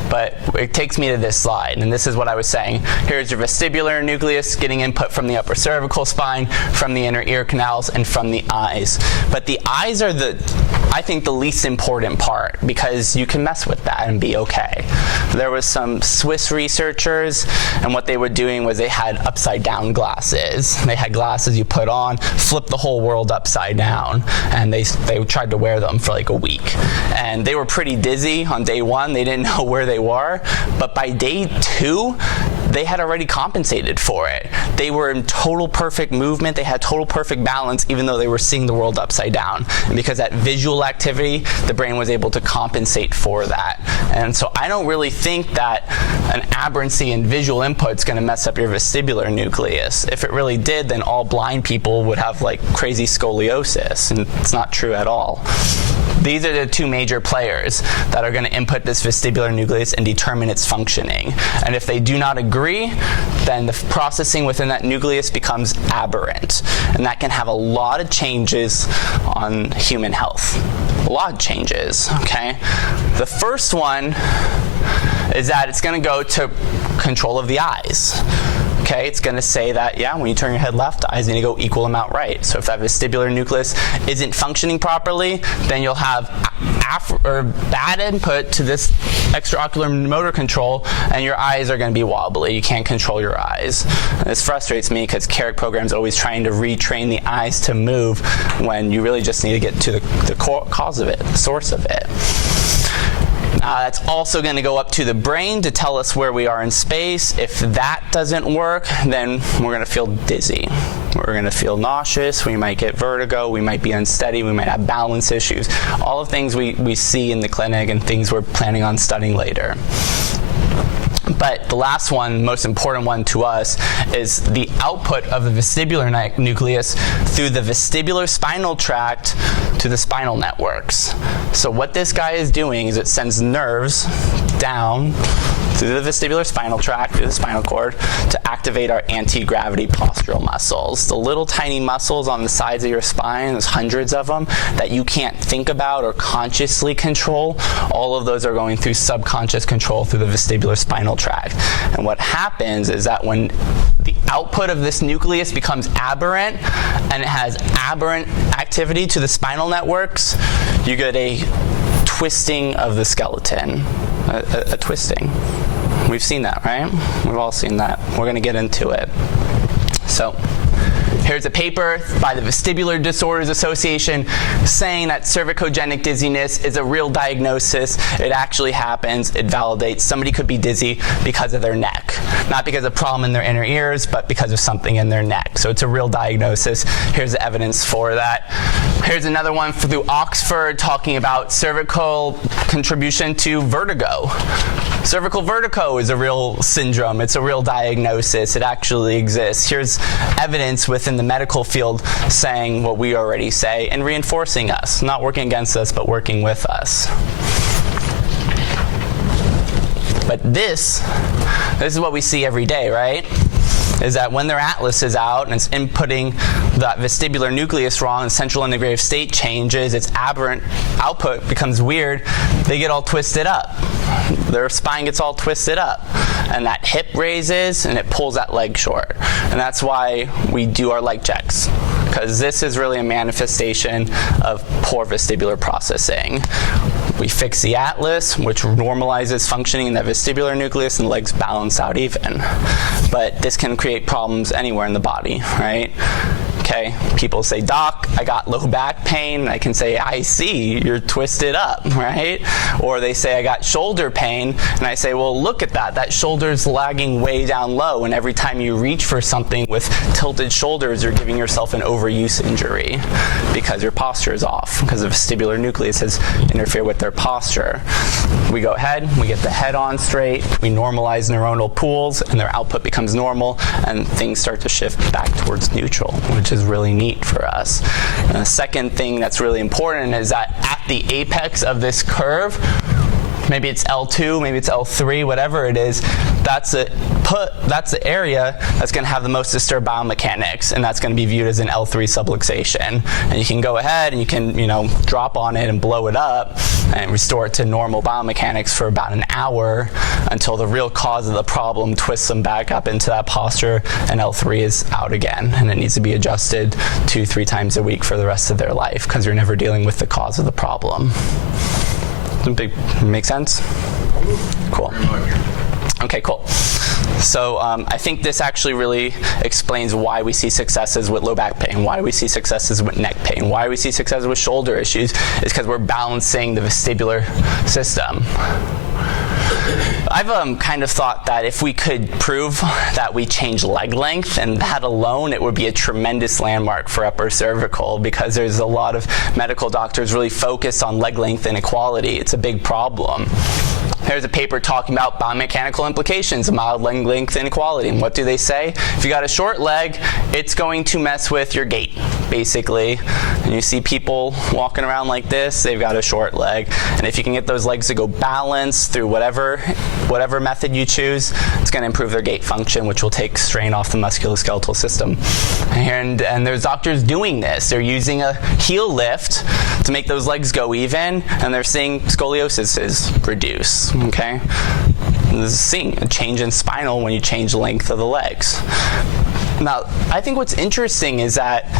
but it takes me to this slide, and this is what I was saying. Here's your vestibular nucleus getting input from the upper cervical spine, from the inner ear canals, and from the eyes. But the eyes are I think the least important part, because you can mess with that and be okay. There was some Swiss researchers, and what they were doing was they had upside-down glasses. They had glasses you put on, flip the whole world upside down, and they tried to wear them for like a week. And they were pretty dizzy on day 1. They didn't know where they were. But by day 2, they had already compensated for it. They were in total perfect movement, they had total perfect balance, even though they were seeing the world upside down. And because that visual activity, the brain was able to compensate for that. And so I don't really think that an aberrancy in visual input is going to mess up your vestibular nucleus. If it really did, then all blind people would have like crazy scoliosis, and it's not true at all. These are the two major players that are going to input this vestibular nucleus and determine its functioning. And if they do not agree, then the processing within that nucleus becomes aberrant. And that can have a lot of changes on human health. A lot of changes, okay? The first one is that it's going to go to control of the eyes. Okay, it's going to say that, yeah, when you turn your head left, the eyes need to go equal amount right. So if that vestibular nucleus isn't functioning properly, then you'll have bad input to this extraocular motor control, and your eyes are going to be wobbly. You can't control your eyes. And this frustrates me because CARIC program's always trying to retrain the eyes to move when you really just need to get to the cause of it, the source of it. That's also going to go up to the brain to tell us where we are in space. If that doesn't work, then we're going to feel dizzy. We're going to feel nauseous. We might get vertigo. We might be unsteady. We might have balance issues. All of things we see in the clinic and things we're planning on studying later. But the last one, most important one to us, is the output of the vestibular nucleus through the vestibular spinal tract to the spinal networks. So what this guy is doing is it sends nerves down through the vestibular spinal tract, through the spinal cord, to activate our anti-gravity postural muscles. The little tiny muscles on the sides of your spine, there's hundreds of them, that you can't think about or consciously control. All of those are going through subconscious control through the vestibular spinal tract. And what happens is that when the output of this nucleus becomes aberrant, and it has aberrant activity to the spinal networks, you get a twisting of the skeleton, a twisting. We've seen that, right? We've all seen that. We're going to get into it. So here's a paper by the Vestibular Disorders Association saying that cervicogenic dizziness is a real diagnosis. It actually happens. It validates somebody could be dizzy because of their neck. Not because of a problem in their inner ears, but because of something in their neck. So it's a real diagnosis. Here's the evidence for that. Here's another one through Oxford talking about cervical contribution to vertigo. Cervical vertigo is a real syndrome. It's a real diagnosis. It actually exists. Here's evidence within the medical field saying what we already say and reinforcing us, not working against us, but working with us. But this is what we see every day, right? Is that when their atlas is out and it's inputting that vestibular nucleus wrong, the central integrative state changes, its aberrant output becomes weird, they get all twisted up. Their spine gets all twisted up. And that hip raises and it pulls that leg short. And that's why we do our leg checks, because this is really a manifestation of poor vestibular processing. We fix the atlas, which normalizes functioning in that vestibular nucleus, and the legs balance out even. But this can create problems anywhere in the body, right? Okay, people say, Doc, I got low back pain. And I can say, I see, you're twisted up, right? Or they say, I got shoulder pain. And I say, well, look at that. That shoulder's lagging way down low. And every time you reach for something with tilted shoulders, you're giving yourself an overuse injury because your posture is off, because the vestibular nucleus has interfered with their posture. We go ahead, we get the head on straight, we normalize neuronal pools, and their output becomes normal, and things start to shift back towards neutral, which is really neat for us. And the second thing that's really important is that at the apex of this curve, maybe it's L2, maybe it's L3, whatever it is, that's the area that's going to have the most disturbed biomechanics, and that's going to be viewed as an L3 subluxation. And you can go ahead and you can, drop on it and blow it up and restore it to normal biomechanics for about an hour until the real cause of the problem twists them back up into that posture, and L3 is out again, and it needs to be adjusted 2-3 times a week for the rest of their life, because you're never dealing with the cause of the problem. Make sense? Cool. Okay, cool. So I think this actually really explains why we see successes with low back pain, why we see successes with neck pain, why we see successes with shoulder issues, is because we're balancing the vestibular system. I've kind of thought that if we could prove that we change leg length, and that alone, it would be a tremendous landmark for upper cervical, because there's a lot of medical doctors really focused on leg length inequality. It's a big problem. There's a paper talking about biomechanical implications of mild leg length inequality. And what do they say? If you got a short leg, it's going to mess with your gait, basically. And you see people walking around like this, they've got a short leg. And if you can get those legs to go balanced through whatever method you choose, it's going to improve their gait function, which will take strain off the musculoskeletal system. And there's doctors doing this. They're using a heel lift to make those legs go even, and they're seeing scoliosis is reduced. Okay, this is seeing a change in spinal when you change the length of the legs. Now, I think what's interesting is that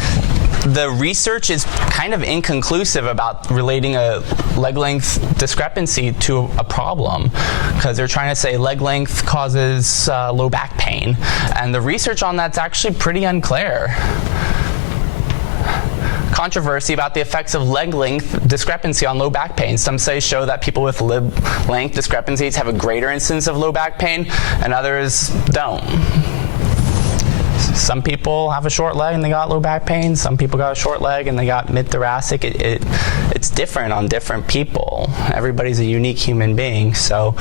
the research is kind of inconclusive about relating a leg length discrepancy to a problem, because they're trying to say leg length causes low back pain, and the research on that's actually pretty unclear. Controversy about the effects of leg length discrepancy on low back pain. Some studies show that people with leg length discrepancies have a greater incidence of low back pain, and others don't. Some people have a short leg and they got low back pain. Some people got a short leg and they got mid-thoracic. It's different on different people. Everybody's a unique human being, so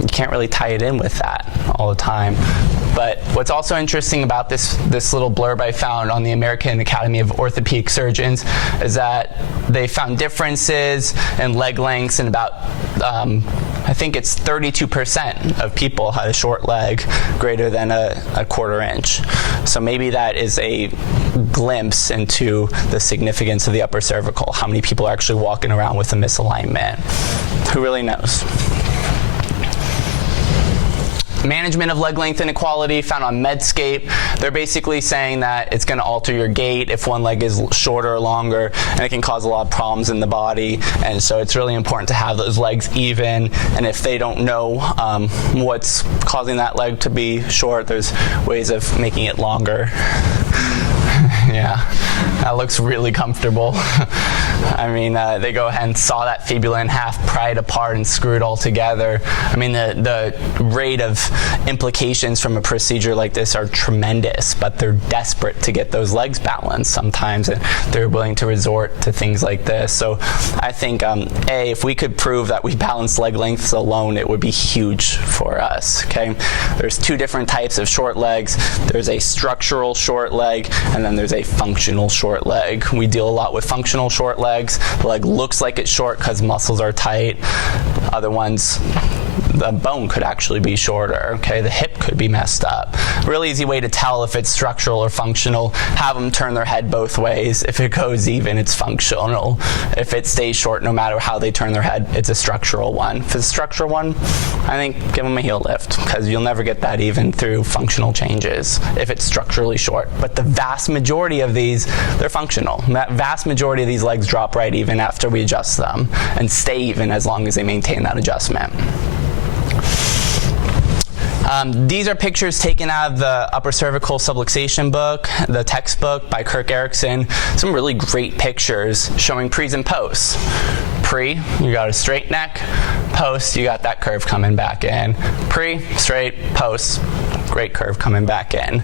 you can't really tie it in with that all the time. But what's also interesting about this little blurb I found on the American Academy of Orthopedic Surgeons is that they found differences in leg lengths in about, I think it's 32% of people had a short leg greater than a quarter inch. So maybe that is a glimpse into the significance of the upper cervical, how many people are actually walking around with a misalignment. Who really knows? Management of leg length inequality found on Medscape. They're basically saying that it's going to alter your gait if one leg is shorter or longer, and it can cause a lot of problems in the body. And so it's really important to have those legs even. And if they don't know what's causing that leg to be short, there's ways of making it longer. Yeah, that looks really comfortable. I mean, they go ahead and saw that fibula in half, pry it apart, and screw it all together. I mean, the rate of implications from a procedure like this are tremendous, but they're desperate to get those legs balanced sometimes, and they're willing to resort to things like this. So I think, if we could prove that we balance leg lengths alone, it would be huge for us, okay? There's two different types of short legs. There's a structural short leg, and then there's a functional short leg. We deal a lot with functional short legs. The leg looks like it's short because muscles are tight. Other ones, the bone could actually be shorter, okay? The hip could be messed up. A really easy way to tell if it's structural or functional, have them turn their head both ways. If it goes even, it's functional. If it stays short, no matter how they turn their head, it's a structural one. If it's a structural one, I think give them a heel lift, because you'll never get that even through functional changes if it's structurally short. But the vast majority of these, they're functional. That vast majority of these legs drop right even after we adjust them, and stay even as long as they maintain that adjustment. These are pictures taken out of the Upper Cervical Subluxation book, the textbook by Kirk Erickson. Some really great pictures showing pre's and posts. Pre, you got a straight neck. Post, you got that curve coming back in. Pre, straight, post, great curve coming back in.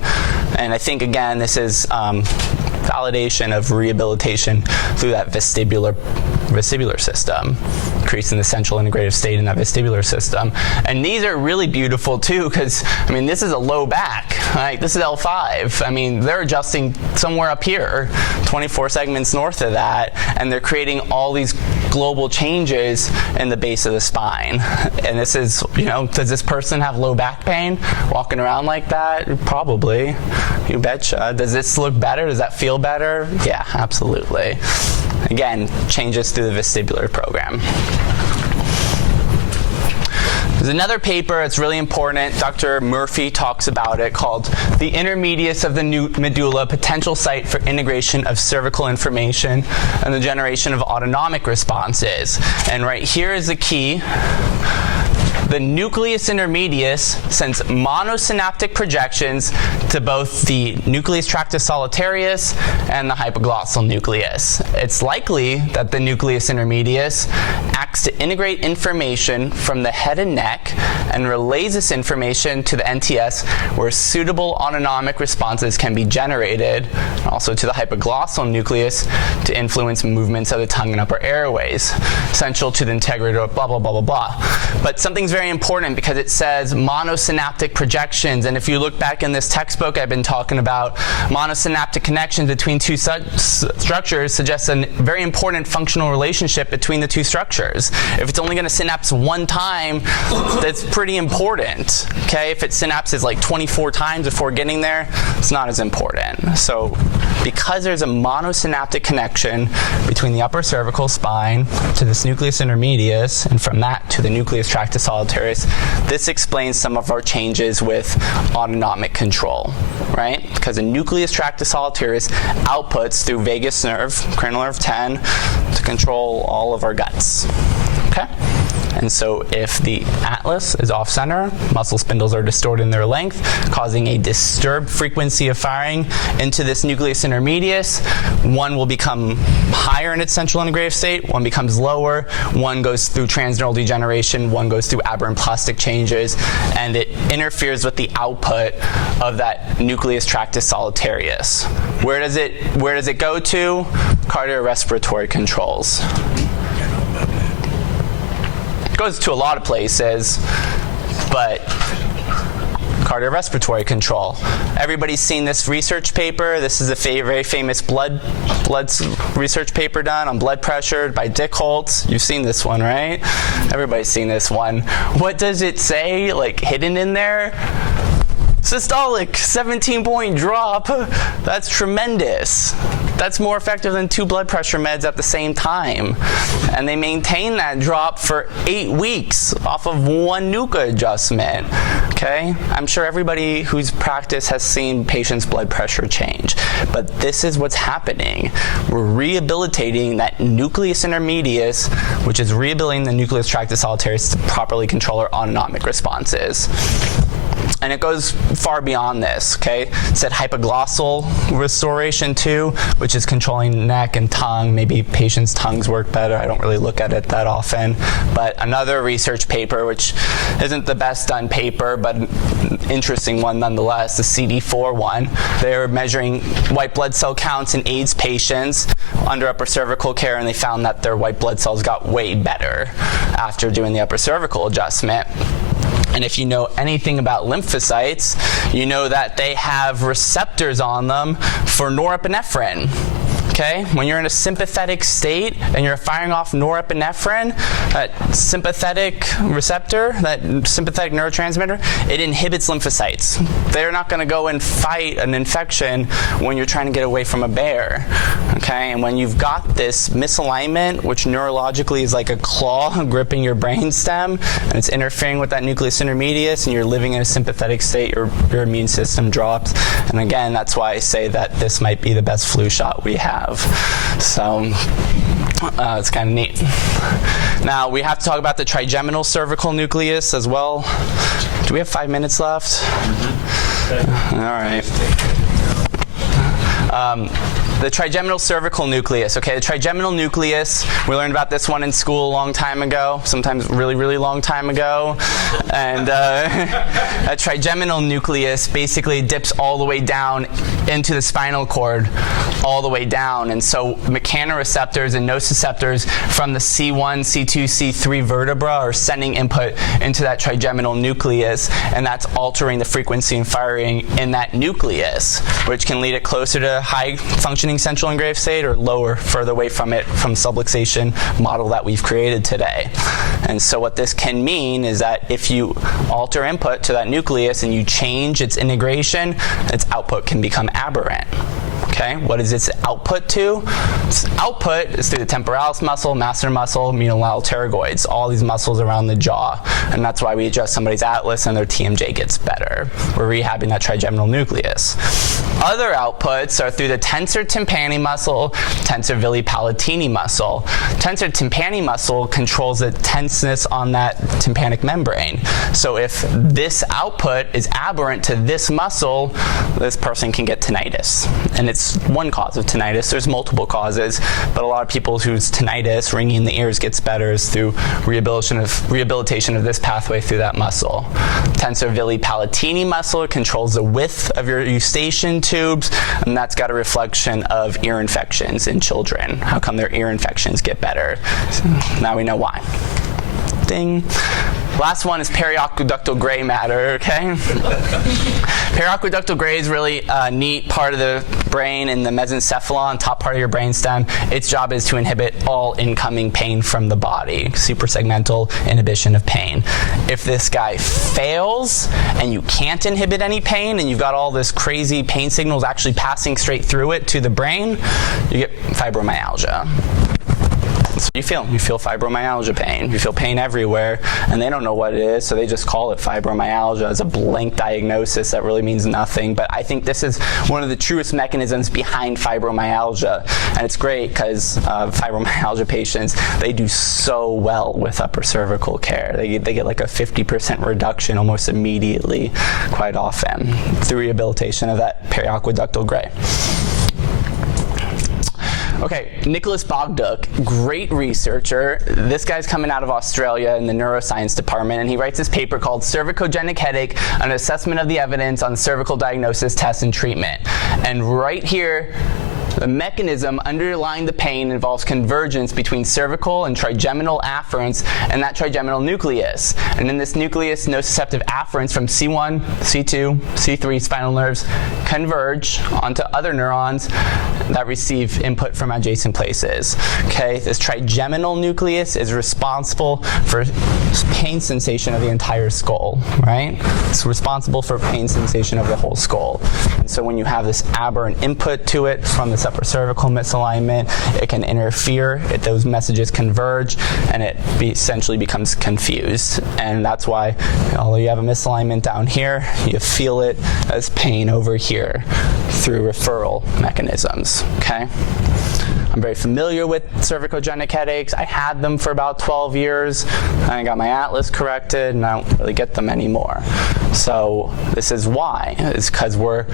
And I think, again, this is validation of rehabilitation through that vestibular system, increasing the central integrative state in that vestibular system. And these are really beautiful too, because I mean, this is a low back, right? This is L5. I mean, they're adjusting somewhere up here, 24 segments north of that, and they're creating all these global changes in the base of the spine. And this is, does this person have low back pain walking around like that? Probably. You betcha. Does this look better? Does that feel better? Yeah, absolutely. Again, changes through the vestibular program. There's another paper that's really important. Dr. Murphy talks about it, called The Intermedius of the Medulla, Potential Site for Integration of Cervical Information and the Generation of Autonomic Responses. And right here is the key. The nucleus intermedius sends monosynaptic projections to both the nucleus tractus solitarius and the hypoglossal nucleus. it's likely that the nucleus intermedius acts to integrate information from the head and neck and relays this information to the NTS where suitable autonomic responses can be generated, also to the hypoglossal nucleus to influence movements of the tongue and upper airways, essential to the integrity of blah, blah, blah, blah, blah. But something's very important because it says monosynaptic projections, and if you look back in this textbook I've been talking about, monosynaptic connections between two structures suggests a very important functional relationship between the two structures. If it's only going to synapse one time, that's pretty important. Okay, if it synapses like 24 times before getting there, it's not as important. So because there's a monosynaptic connection between the upper cervical spine to this nucleus intermedius, and from that to the nucleus tractus solitarius, this explains some of our changes with autonomic control, right? Because the nucleus tractus solitarius outputs through vagus nerve, cranial nerve 10, to control all of our guts, okay? And so if the atlas is off-center, muscle spindles are distorted in their length, causing a disturbed frequency of firing into this nucleus intermedius. One will become higher in its central integrative state, one becomes lower, one goes through transneural degeneration, one goes through aberrant plastic changes, and it interferes with the output of that nucleus tractus solitarius. Where does it go to? Cardiorespiratory controls. Goes to a lot of places, but cardiorespiratory control. Everybody's seen this research paper. This is a very famous blood research paper done on blood pressure by Dick Holtz. You've seen this one, right? Everybody's seen this one. What does it say, like hidden in there? Systolic, 17-point drop. That's tremendous. That's more effective than 2 blood pressure meds at the same time. And they maintain that drop for 8 weeks off of 1 NUCA adjustment. Okay? I'm sure everybody who's practiced has seen patients' blood pressure change. But this is what's happening. We're rehabilitating that nucleus intermedius, which is rehabilitating the nucleus tractus solitarius to properly control our autonomic responses. And it goes far beyond this, okay? It said hypoglossal restoration too, which is controlling neck and tongue. Maybe patients' tongues work better. I don't really look at it that often. But another research paper, which isn't the best done paper, but an interesting one nonetheless, the CD4 one. They're measuring white blood cell counts in AIDS patients under upper cervical care, and they found that their white blood cells got way better after doing the upper cervical adjustment. And if you know anything about lymphocytes, you know that they have receptors on them for norepinephrine. Okay? When you're in a sympathetic state and you're firing off norepinephrine, that sympathetic receptor, that sympathetic neurotransmitter, it inhibits lymphocytes. They're not going to go and fight an infection when you're trying to get away from a bear. Okay? And when you've got this misalignment, which neurologically is like a claw gripping your brainstem, and it's interfering with that nucleus intermedius, and you're living in a sympathetic state, your immune system drops. And again, that's why I say that this might be the best flu shot we have. So it's kind of neat. Now we have to talk about the trigeminal cervical nucleus as well. Do we have 5 minutes left? All right. The trigeminal cervical nucleus. Okay, the trigeminal nucleus, we learned about this one in school a long time ago, sometimes really, really long time ago. And a trigeminal nucleus basically dips all the way down into the spinal cord, all the way down. And so mechanoreceptors and nociceptors from the C1, C2, C3 vertebra are sending input into that trigeminal nucleus, and that's altering the frequency and firing in that nucleus, which can lead it closer to high functioning central integrative state or lower, further away from it, from subluxation model that we've created today. And so what this can mean is that if you alter input to that nucleus and you change its integration, its output can become aberrant. Okay, what is its output to? Its output is through the temporalis muscle, masseter muscle, medial pterygoids, all these muscles around the jaw. And that's why we adjust somebody's atlas and their TMJ gets better. We're rehabbing that trigeminal nucleus. Other outputs are through the tensor tympani muscle, tensor villi palatini muscle. Tensor tympani muscle controls the tenseness on that tympanic membrane. So if this output is aberrant to this muscle, this person can get tinnitus. And it's one cause of tinnitus. There's multiple causes, but a lot of people whose tinnitus, ringing in the ears, gets better is through rehabilitation of this pathway through that muscle. Tensor villi palatini muscle controls the width of your eustachian tubes, and that's got a reflection of ear infections in children. How come their ear infections get better? So now we know why. Ding. Last one is periaqueductal gray matter, okay? Periaqueductal gray is really a neat part of the brain in the mesencephalon, top part of your brainstem. Its job is to inhibit all incoming pain from the body, suprasegmental inhibition of pain. If this guy fails and you can't inhibit any pain and you've got all this crazy pain signals actually passing straight through it to the brain, you get fibromyalgia. So you feel fibromyalgia pain. You feel pain everywhere, and they don't know what it is, so they just call it fibromyalgia as a blank diagnosis that really means nothing. But I think this is one of the truest mechanisms behind fibromyalgia, and it's great because fibromyalgia patients, they do so well with upper cervical care. They get like a 50% reduction almost immediately, quite often, through rehabilitation of that periaqueductal gray. Okay, Nicholas Bogduk, great researcher. This guy's coming out of Australia in the neuroscience department, and he writes this paper called Cervicogenic Headache, an assessment of the evidence on cervical diagnosis, tests, and treatment. And right here, the mechanism underlying the pain involves convergence between cervical and trigeminal afferents and that trigeminal nucleus. And in this nucleus, nociceptive afferents from C1, C2, C3 spinal nerves converge onto other neurons that receive input from adjacent places. Okay, this trigeminal nucleus is responsible for pain sensation of the entire skull, right? It's responsible for pain sensation of the whole skull. And so when you have this aberrant input to it from this upper cervical misalignment, it can interfere, those messages converge, and it essentially becomes confused. And that's why, although you have a misalignment down here, you feel it as pain over here through referral mechanisms, okay? I'm very familiar with cervicogenic headaches. I had them for about 12 years. I got my atlas corrected, and I don't really get them anymore. So this is why. It's because we're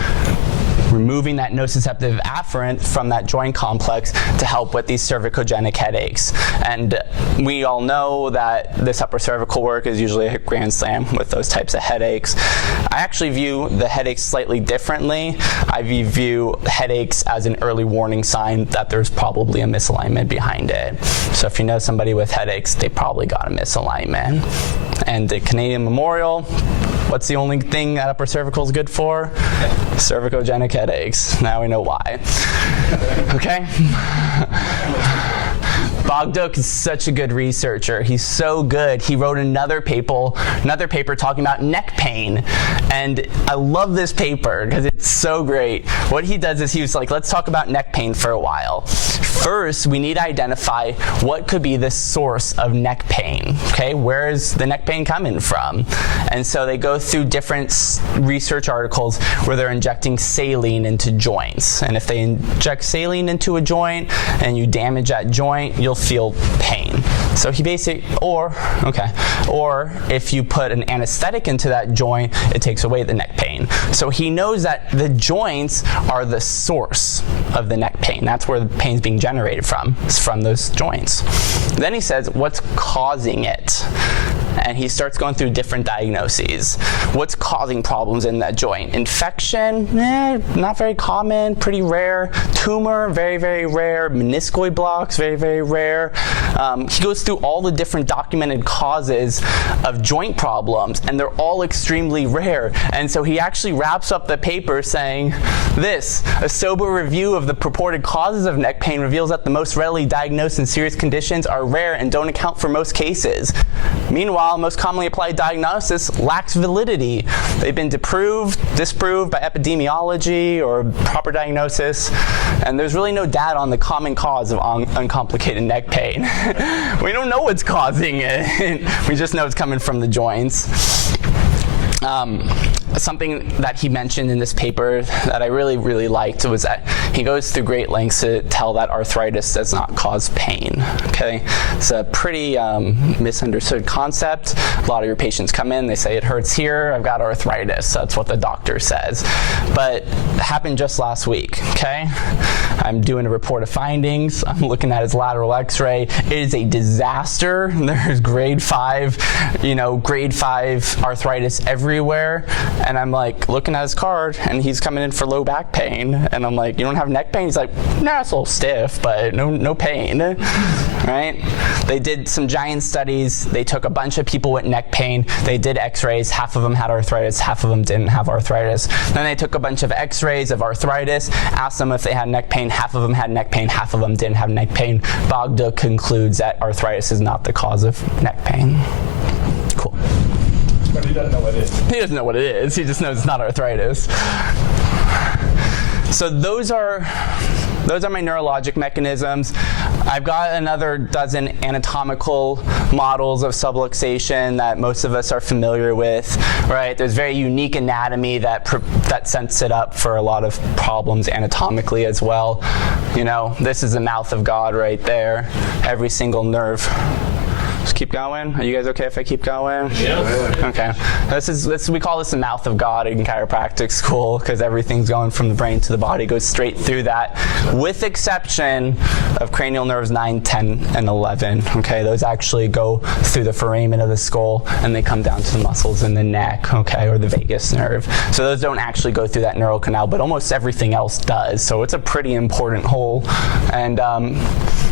removing that nociceptive afferent from that joint complex to help with these cervicogenic headaches. And we all know that this upper cervical work is usually a grand slam with those types of headaches. I actually view the headaches slightly differently. I view headaches as an early warning sign that there's probably a misalignment behind it. So if you know somebody with headaches, they probably got a misalignment. And the Canadian Memorial, what's the only thing that upper cervical is good for? Cervicogenic headaches. Now we know why. Okay? Bogduk is such a good researcher. He's so good. He wrote another paper talking about neck pain. And I love this paper because it's so great. What he does is he was like, let's talk about neck pain for a while. First, we need to identify what could be the source of neck pain. Okay, where is the neck pain coming from? And so they go through different research articles where they're injecting saline into joints. And if they inject saline into a joint and you damage that joint, you'll feel pain. So he basically, or if you put an anesthetic into that joint, it takes away the neck pain. So he knows that the joints are the source of the neck pain. That's where the pain's being generated from. It's from those joints. Then he says, what's causing it? And he starts going through different diagnoses. What's causing problems in that joint? Infection? Not very common, pretty rare. Tumor? Very, very rare. Meniscoid blocks? Very, very rare. He goes through all the different documented causes of joint problems, and they're all extremely rare. And so he actually wraps up the paper saying this: a sober review of the purported causes of neck pain reveals that the most readily diagnosed and serious conditions are rare and don't account for most cases. Meanwhile, most commonly applied diagnosis lacks validity. They've been disproved by epidemiology or proper diagnosis, and there's really no data on the common cause of uncomplicated neck pain. We don't know what's causing it. We just know it's coming from the joints. Something that he mentioned in this paper that I really, really liked was that he goes through great lengths to tell that arthritis does not cause pain, okay? It's a pretty misunderstood concept. A lot of your patients come in, they say it hurts here, I've got arthritis. That's what the doctor says. But it happened just last week, okay? I'm doing a report of findings. I'm looking at his lateral x-ray. It is a disaster. There's grade 5 arthritis everywhere. And I'm like looking at his card, and he's coming in for low back pain. And I'm like, you don't have neck pain? He's like, nah, it's a little stiff, but no pain, right? They did some giant studies. They took a bunch of people with neck pain. They did x-rays. Half of them had arthritis, half of them didn't have arthritis. Then they took a bunch of x-rays of arthritis, asked them if they had neck pain. Half of them had neck pain, half of them didn't have neck pain. Bogda concludes that arthritis is not the cause of neck pain. Cool. But he doesn't know what it is. He doesn't know what it is. He just knows it's not arthritis. So those are my neurologic mechanisms. I've got another dozen anatomical models of subluxation that most of us are familiar with, right? There's very unique anatomy that sets it up for a lot of problems anatomically as well. You know, this is the mouth of God right there. Every single nerve. Just keep going. Are you guys okay if I keep going? Yeah. Okay. We call this the mouth of God in chiropractic school because everything's going from the brain to the body, goes straight through that, with exception of cranial nerves 9, 10, and 11. Okay, those actually go through the foramen of the skull and they come down to the muscles in the neck, okay, or the vagus nerve. So those don't actually go through that neural canal, but almost everything else does. So it's a pretty important whole, and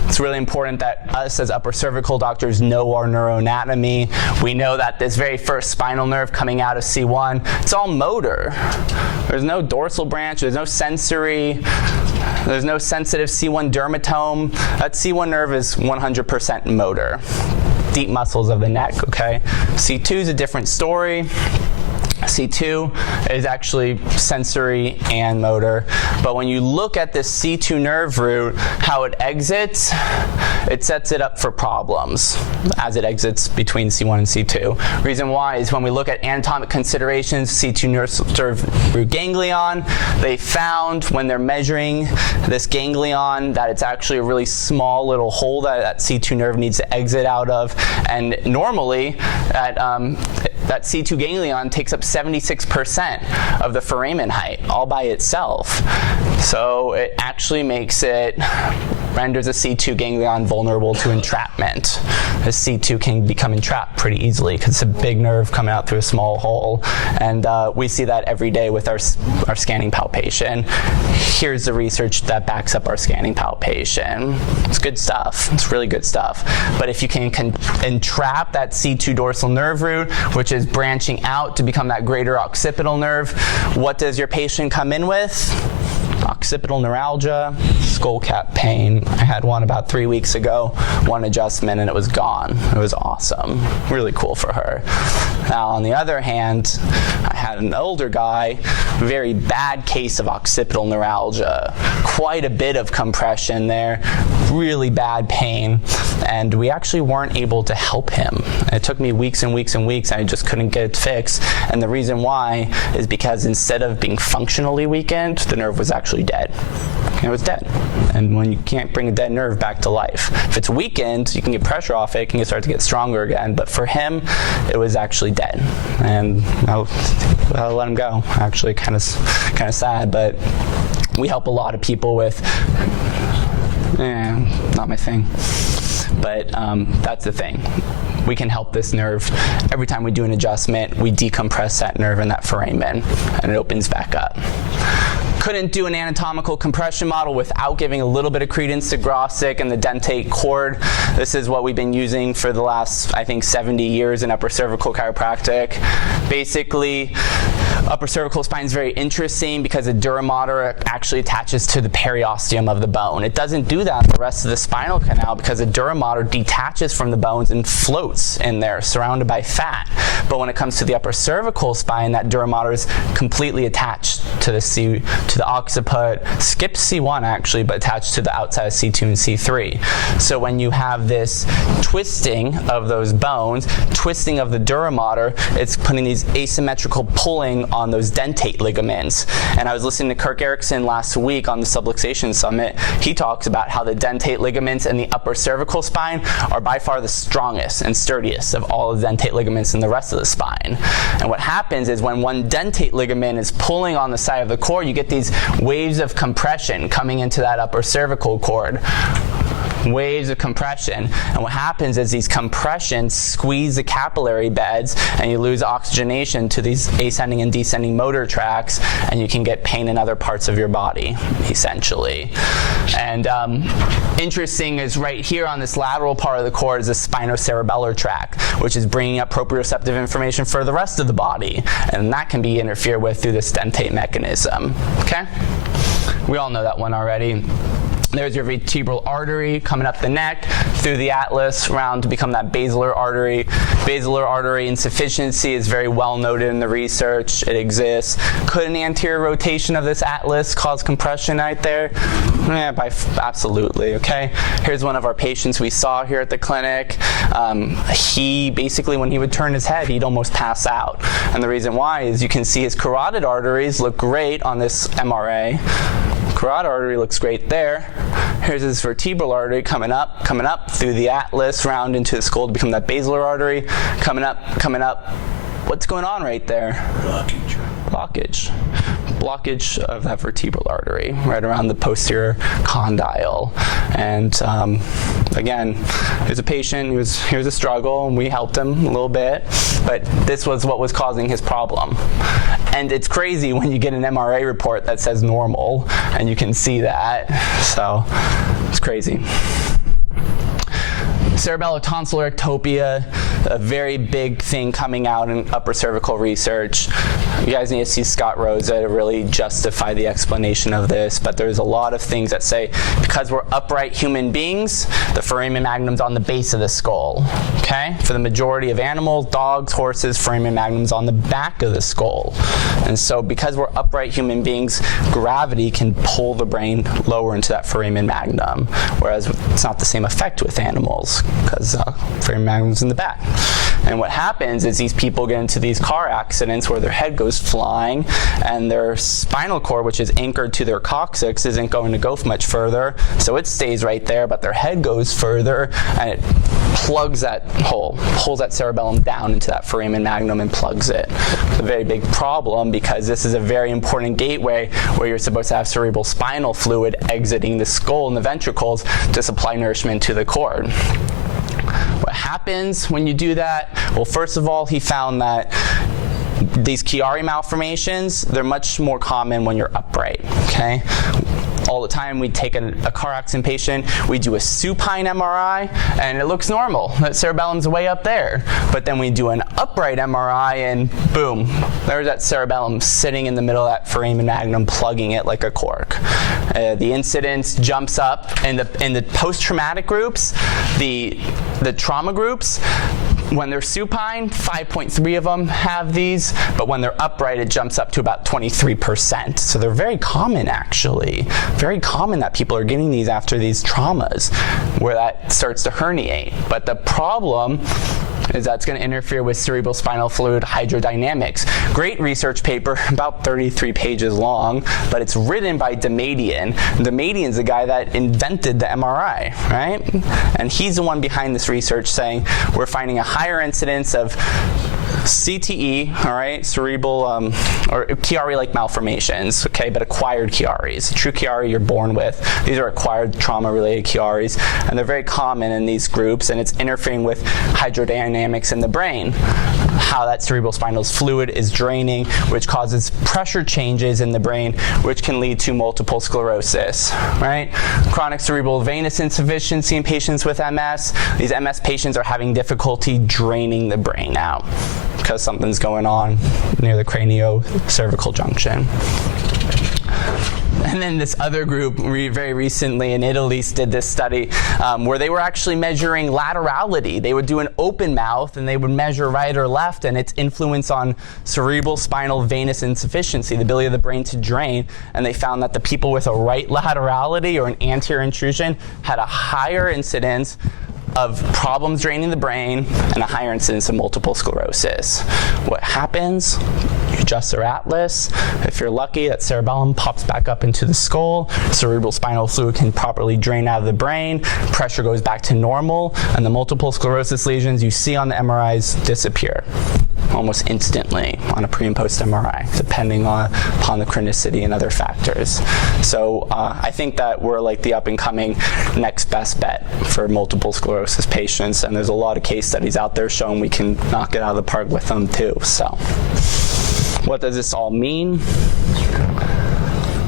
it's really important that us as upper cervical doctors know our neuroanatomy. We know that this very first spinal nerve coming out of C1, it's all motor. There's no dorsal branch, there's no sensory, there's no sensitive C1 dermatome. That C1 nerve is 100% motor. Deep muscles of the neck, okay? C2 is a different story. C2 is actually sensory and motor. But when you look at this C2 nerve root, how it exits, it sets it up for problems as it exits between C1 and C2. Reason why is when we look at anatomic considerations, C2 nerve root ganglion, they found when they're measuring this ganglion that it's actually a really small little hole that C2 nerve needs to exit out of. And normally, that C2 ganglion takes up 76% of the foramen height all by itself. So it actually renders a C2 ganglion vulnerable to entrapment. The C2 can become entrapped pretty easily because it's a big nerve coming out through a small hole. And we see that every day with our scanning palpation. Here's the research that backs up our scanning palpation. It's good stuff. It's really good stuff. But if you can entrap that C2 dorsal nerve root, which is branching out to become that greater occipital nerve, what does your patient come in with? Occipital neuralgia, skull cap pain. I had one about 3 weeks ago, one adjustment, and it was gone. It was awesome. Really cool for her. Now, on the other hand, I had an older guy, very bad case of occipital neuralgia, quite a bit of compression there, really bad pain, and we actually weren't able to help him. It took me weeks and weeks and weeks, and I just couldn't get it fixed. And the reason why is because instead of being functionally weakened, the nerve was actually dead. It was dead. And when you can't bring a dead nerve back to life, if it's weakened, you can get pressure off it, it can start to get stronger again. But for him, it was actually dead. And I'll let him go. Actually, kind of sad, but we help a lot of people with, not my thing. But that's the thing. We can help this nerve. Every time we do an adjustment, we decompress that nerve in that foramen, and it opens back up. Couldn't do an anatomical compression model without giving a little bit of credence to Grossick and the dentate cord. This is what we've been using for the last, I think, 70 years in upper cervical chiropractic. Basically, upper cervical spine is very interesting because the dura mater actually attaches to the periosteum of the bone. It doesn't do that in the rest of the spinal canal because the dura mater detaches from the bones and floats in there, surrounded by fat. But when it comes to the upper cervical spine, that dura mater is completely attached to the occiput, skips C1 actually, but attached to the outside of C2 and C3. So when you have this twisting of those bones, twisting of the dura mater, it's putting these asymmetrical pulling on those dentate ligaments. And I was listening to Kirk Erickson last week on the subluxation summit. He talks about how the dentate ligaments in the upper cervical spine are by far the strongest and sturdiest of all the dentate ligaments in the rest of the spine. And what happens is when one dentate ligament is pulling on the side of the cord, you get these waves of compression coming into that upper cervical cord. Waves of compression. And what happens is these compressions squeeze the capillary beds and you lose oxygenation to these ascending and descending motor tracts, and you can get pain in other parts of your body, essentially. And interesting is right here on this lateral part of the cord is the spinocerebellar tract, which is bringing up proprioceptive information for the rest of the body. And that can be interfered with through this dentate mechanism. Okay? We all know that one already. There's your vertebral artery coming up the neck through the atlas round to become that basilar artery. Basilar artery insufficiency is very well noted in the research. It exists. Could an anterior rotation of this atlas cause compression right there? Yeah, absolutely, okay? Here's one of our patients we saw here at the clinic. He basically, when he would turn his head, he'd almost pass out. And the reason why is you can see his carotid arteries look great on this MRA. Carotid artery looks great there. Here's his vertebral artery coming up through the atlas, round into the skull to become that basilar artery, coming up. What's going on right there? Blockage of that vertebral artery right around the posterior condyle. And again, here's a patient, here's a struggle, and we helped him a little bit, but this was what was causing his problem. And it's crazy when you get an MRA report that says normal, and you can see that. So it's crazy. Cerebellotonsillar ectopia, a very big thing coming out in upper cervical research. You guys need to see Scott Rosa to really justify the explanation of this, but there's a lot of things that say because we're upright human beings, the foramen magnum's on the base of the skull, okay? For the majority of animals, dogs, horses, foramen magnum's on the back of the skull. And so because we're upright human beings, gravity can pull the brain lower into that foramen magnum, whereas it's not the same effect with animals because foramen magnum's in the back. And what happens is these people get into these car accidents where their head goes flying and their spinal cord, which is anchored to their coccyx, isn't going to go much further, so it stays right there, but their head goes further and it plugs that hole, pulls that cerebellum down into that foramen magnum and plugs it. It's a very big problem because this is a very important gateway where you're supposed to have cerebral spinal fluid exiting the skull and the ventricles to supply nourishment to the cord. What happens when you do that? Well, first of all, he found that these Chiari malformations, they're much more common when you're upright, okay? All the time we take a car accident patient, we do a supine MRI, and it looks normal. That cerebellum's way up there. But then we do an upright MRI, and boom, there's that cerebellum sitting in the middle of that foramen magnum, plugging it like a cork. The incidence jumps up in the post-traumatic groups, the trauma groups. When they're supine, 5.3 of them have these, but when they're upright, it jumps up to about 23%. So they're very common, actually. Very common that people are getting these after these traumas, where that starts to herniate. But the problem is that's going to interfere with cerebral spinal fluid hydrodynamics. Great research paper, about 33 pages long, but it's written by Damadian. Damadian's the guy that invented the MRI, right? And he's the one behind this research saying we're finding a higher incidence of CTE, all right, cerebral or Chiari-like malformations, okay, but acquired Chiaris. True Chiari you're born with. These are acquired trauma-related Chiaris, and they're very common in these groups, and it's interfering with hydrodynamics in the brain. How that cerebral spinal fluid is draining, which causes pressure changes in the brain, which can lead to multiple sclerosis, right? Chronic cerebral venous insufficiency in patients with MS. These MS patients are having difficulty draining the brain out because something's going on near the cranio-cervical junction. And then this other group very recently in Italy did this study where they were actually measuring laterality. They would do an open mouth and they would measure right or left and its influence on cerebral spinal venous insufficiency, the ability of the brain to drain. And they found that the people with a right laterality or an anterior intrusion had a higher incidence of problems draining the brain and a higher incidence of multiple sclerosis. What happens? You adjust their atlas. If you're lucky, that cerebellum pops back up into the skull. Cerebral spinal fluid can properly drain out of the brain. Pressure goes back to normal, and the multiple sclerosis lesions you see on the MRIs disappear almost instantly on a pre and post MRI, depending upon the chronicity and other factors. So I think that we're like the up and coming next best bet for multiple sclerosis patients, and there's a lot of case studies out there showing we can knock it out of the park with them too. So what does this all mean?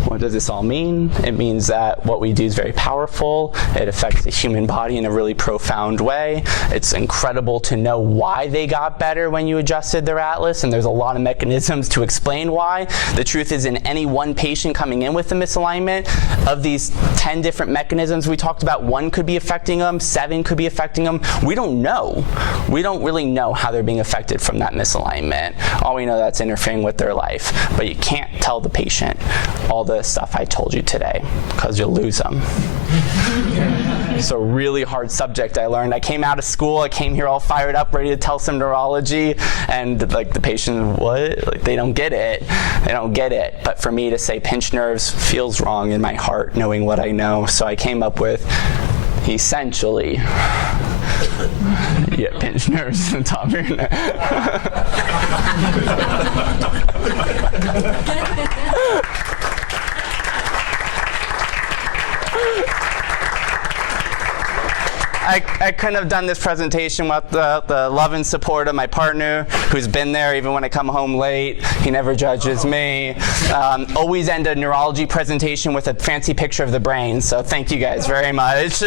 What does this all mean? It means that what we do is very powerful. It affects the human body in a really profound way. It's incredible to know why they got better when you adjusted their atlas, and there's a lot of mechanisms to explain why. The truth is, in any one patient coming in with a misalignment, of these 10 different mechanisms we talked about, 1 could be affecting them, 7 could be affecting them. We don't know. We don't really know how they're being affected from that misalignment. All we know that's interfering with their life. But you can't tell the patient all the stuff I told you today, because you'll lose them. It's a really hard subject, I learned. I came out of school, I came here all fired up, ready to tell some neurology, and like the patient, what? Like they don't get it. They don't get it. But for me to say pinched nerves feels wrong in my heart, knowing what I know. So I came up with essentially, yeah, pinched nerves on the top of your neck. I couldn't have done this presentation without the love and support of my partner, who's been there even when I come home late. He never judges me. Always end a neurology presentation with a fancy picture of the brain, so thank you guys very much.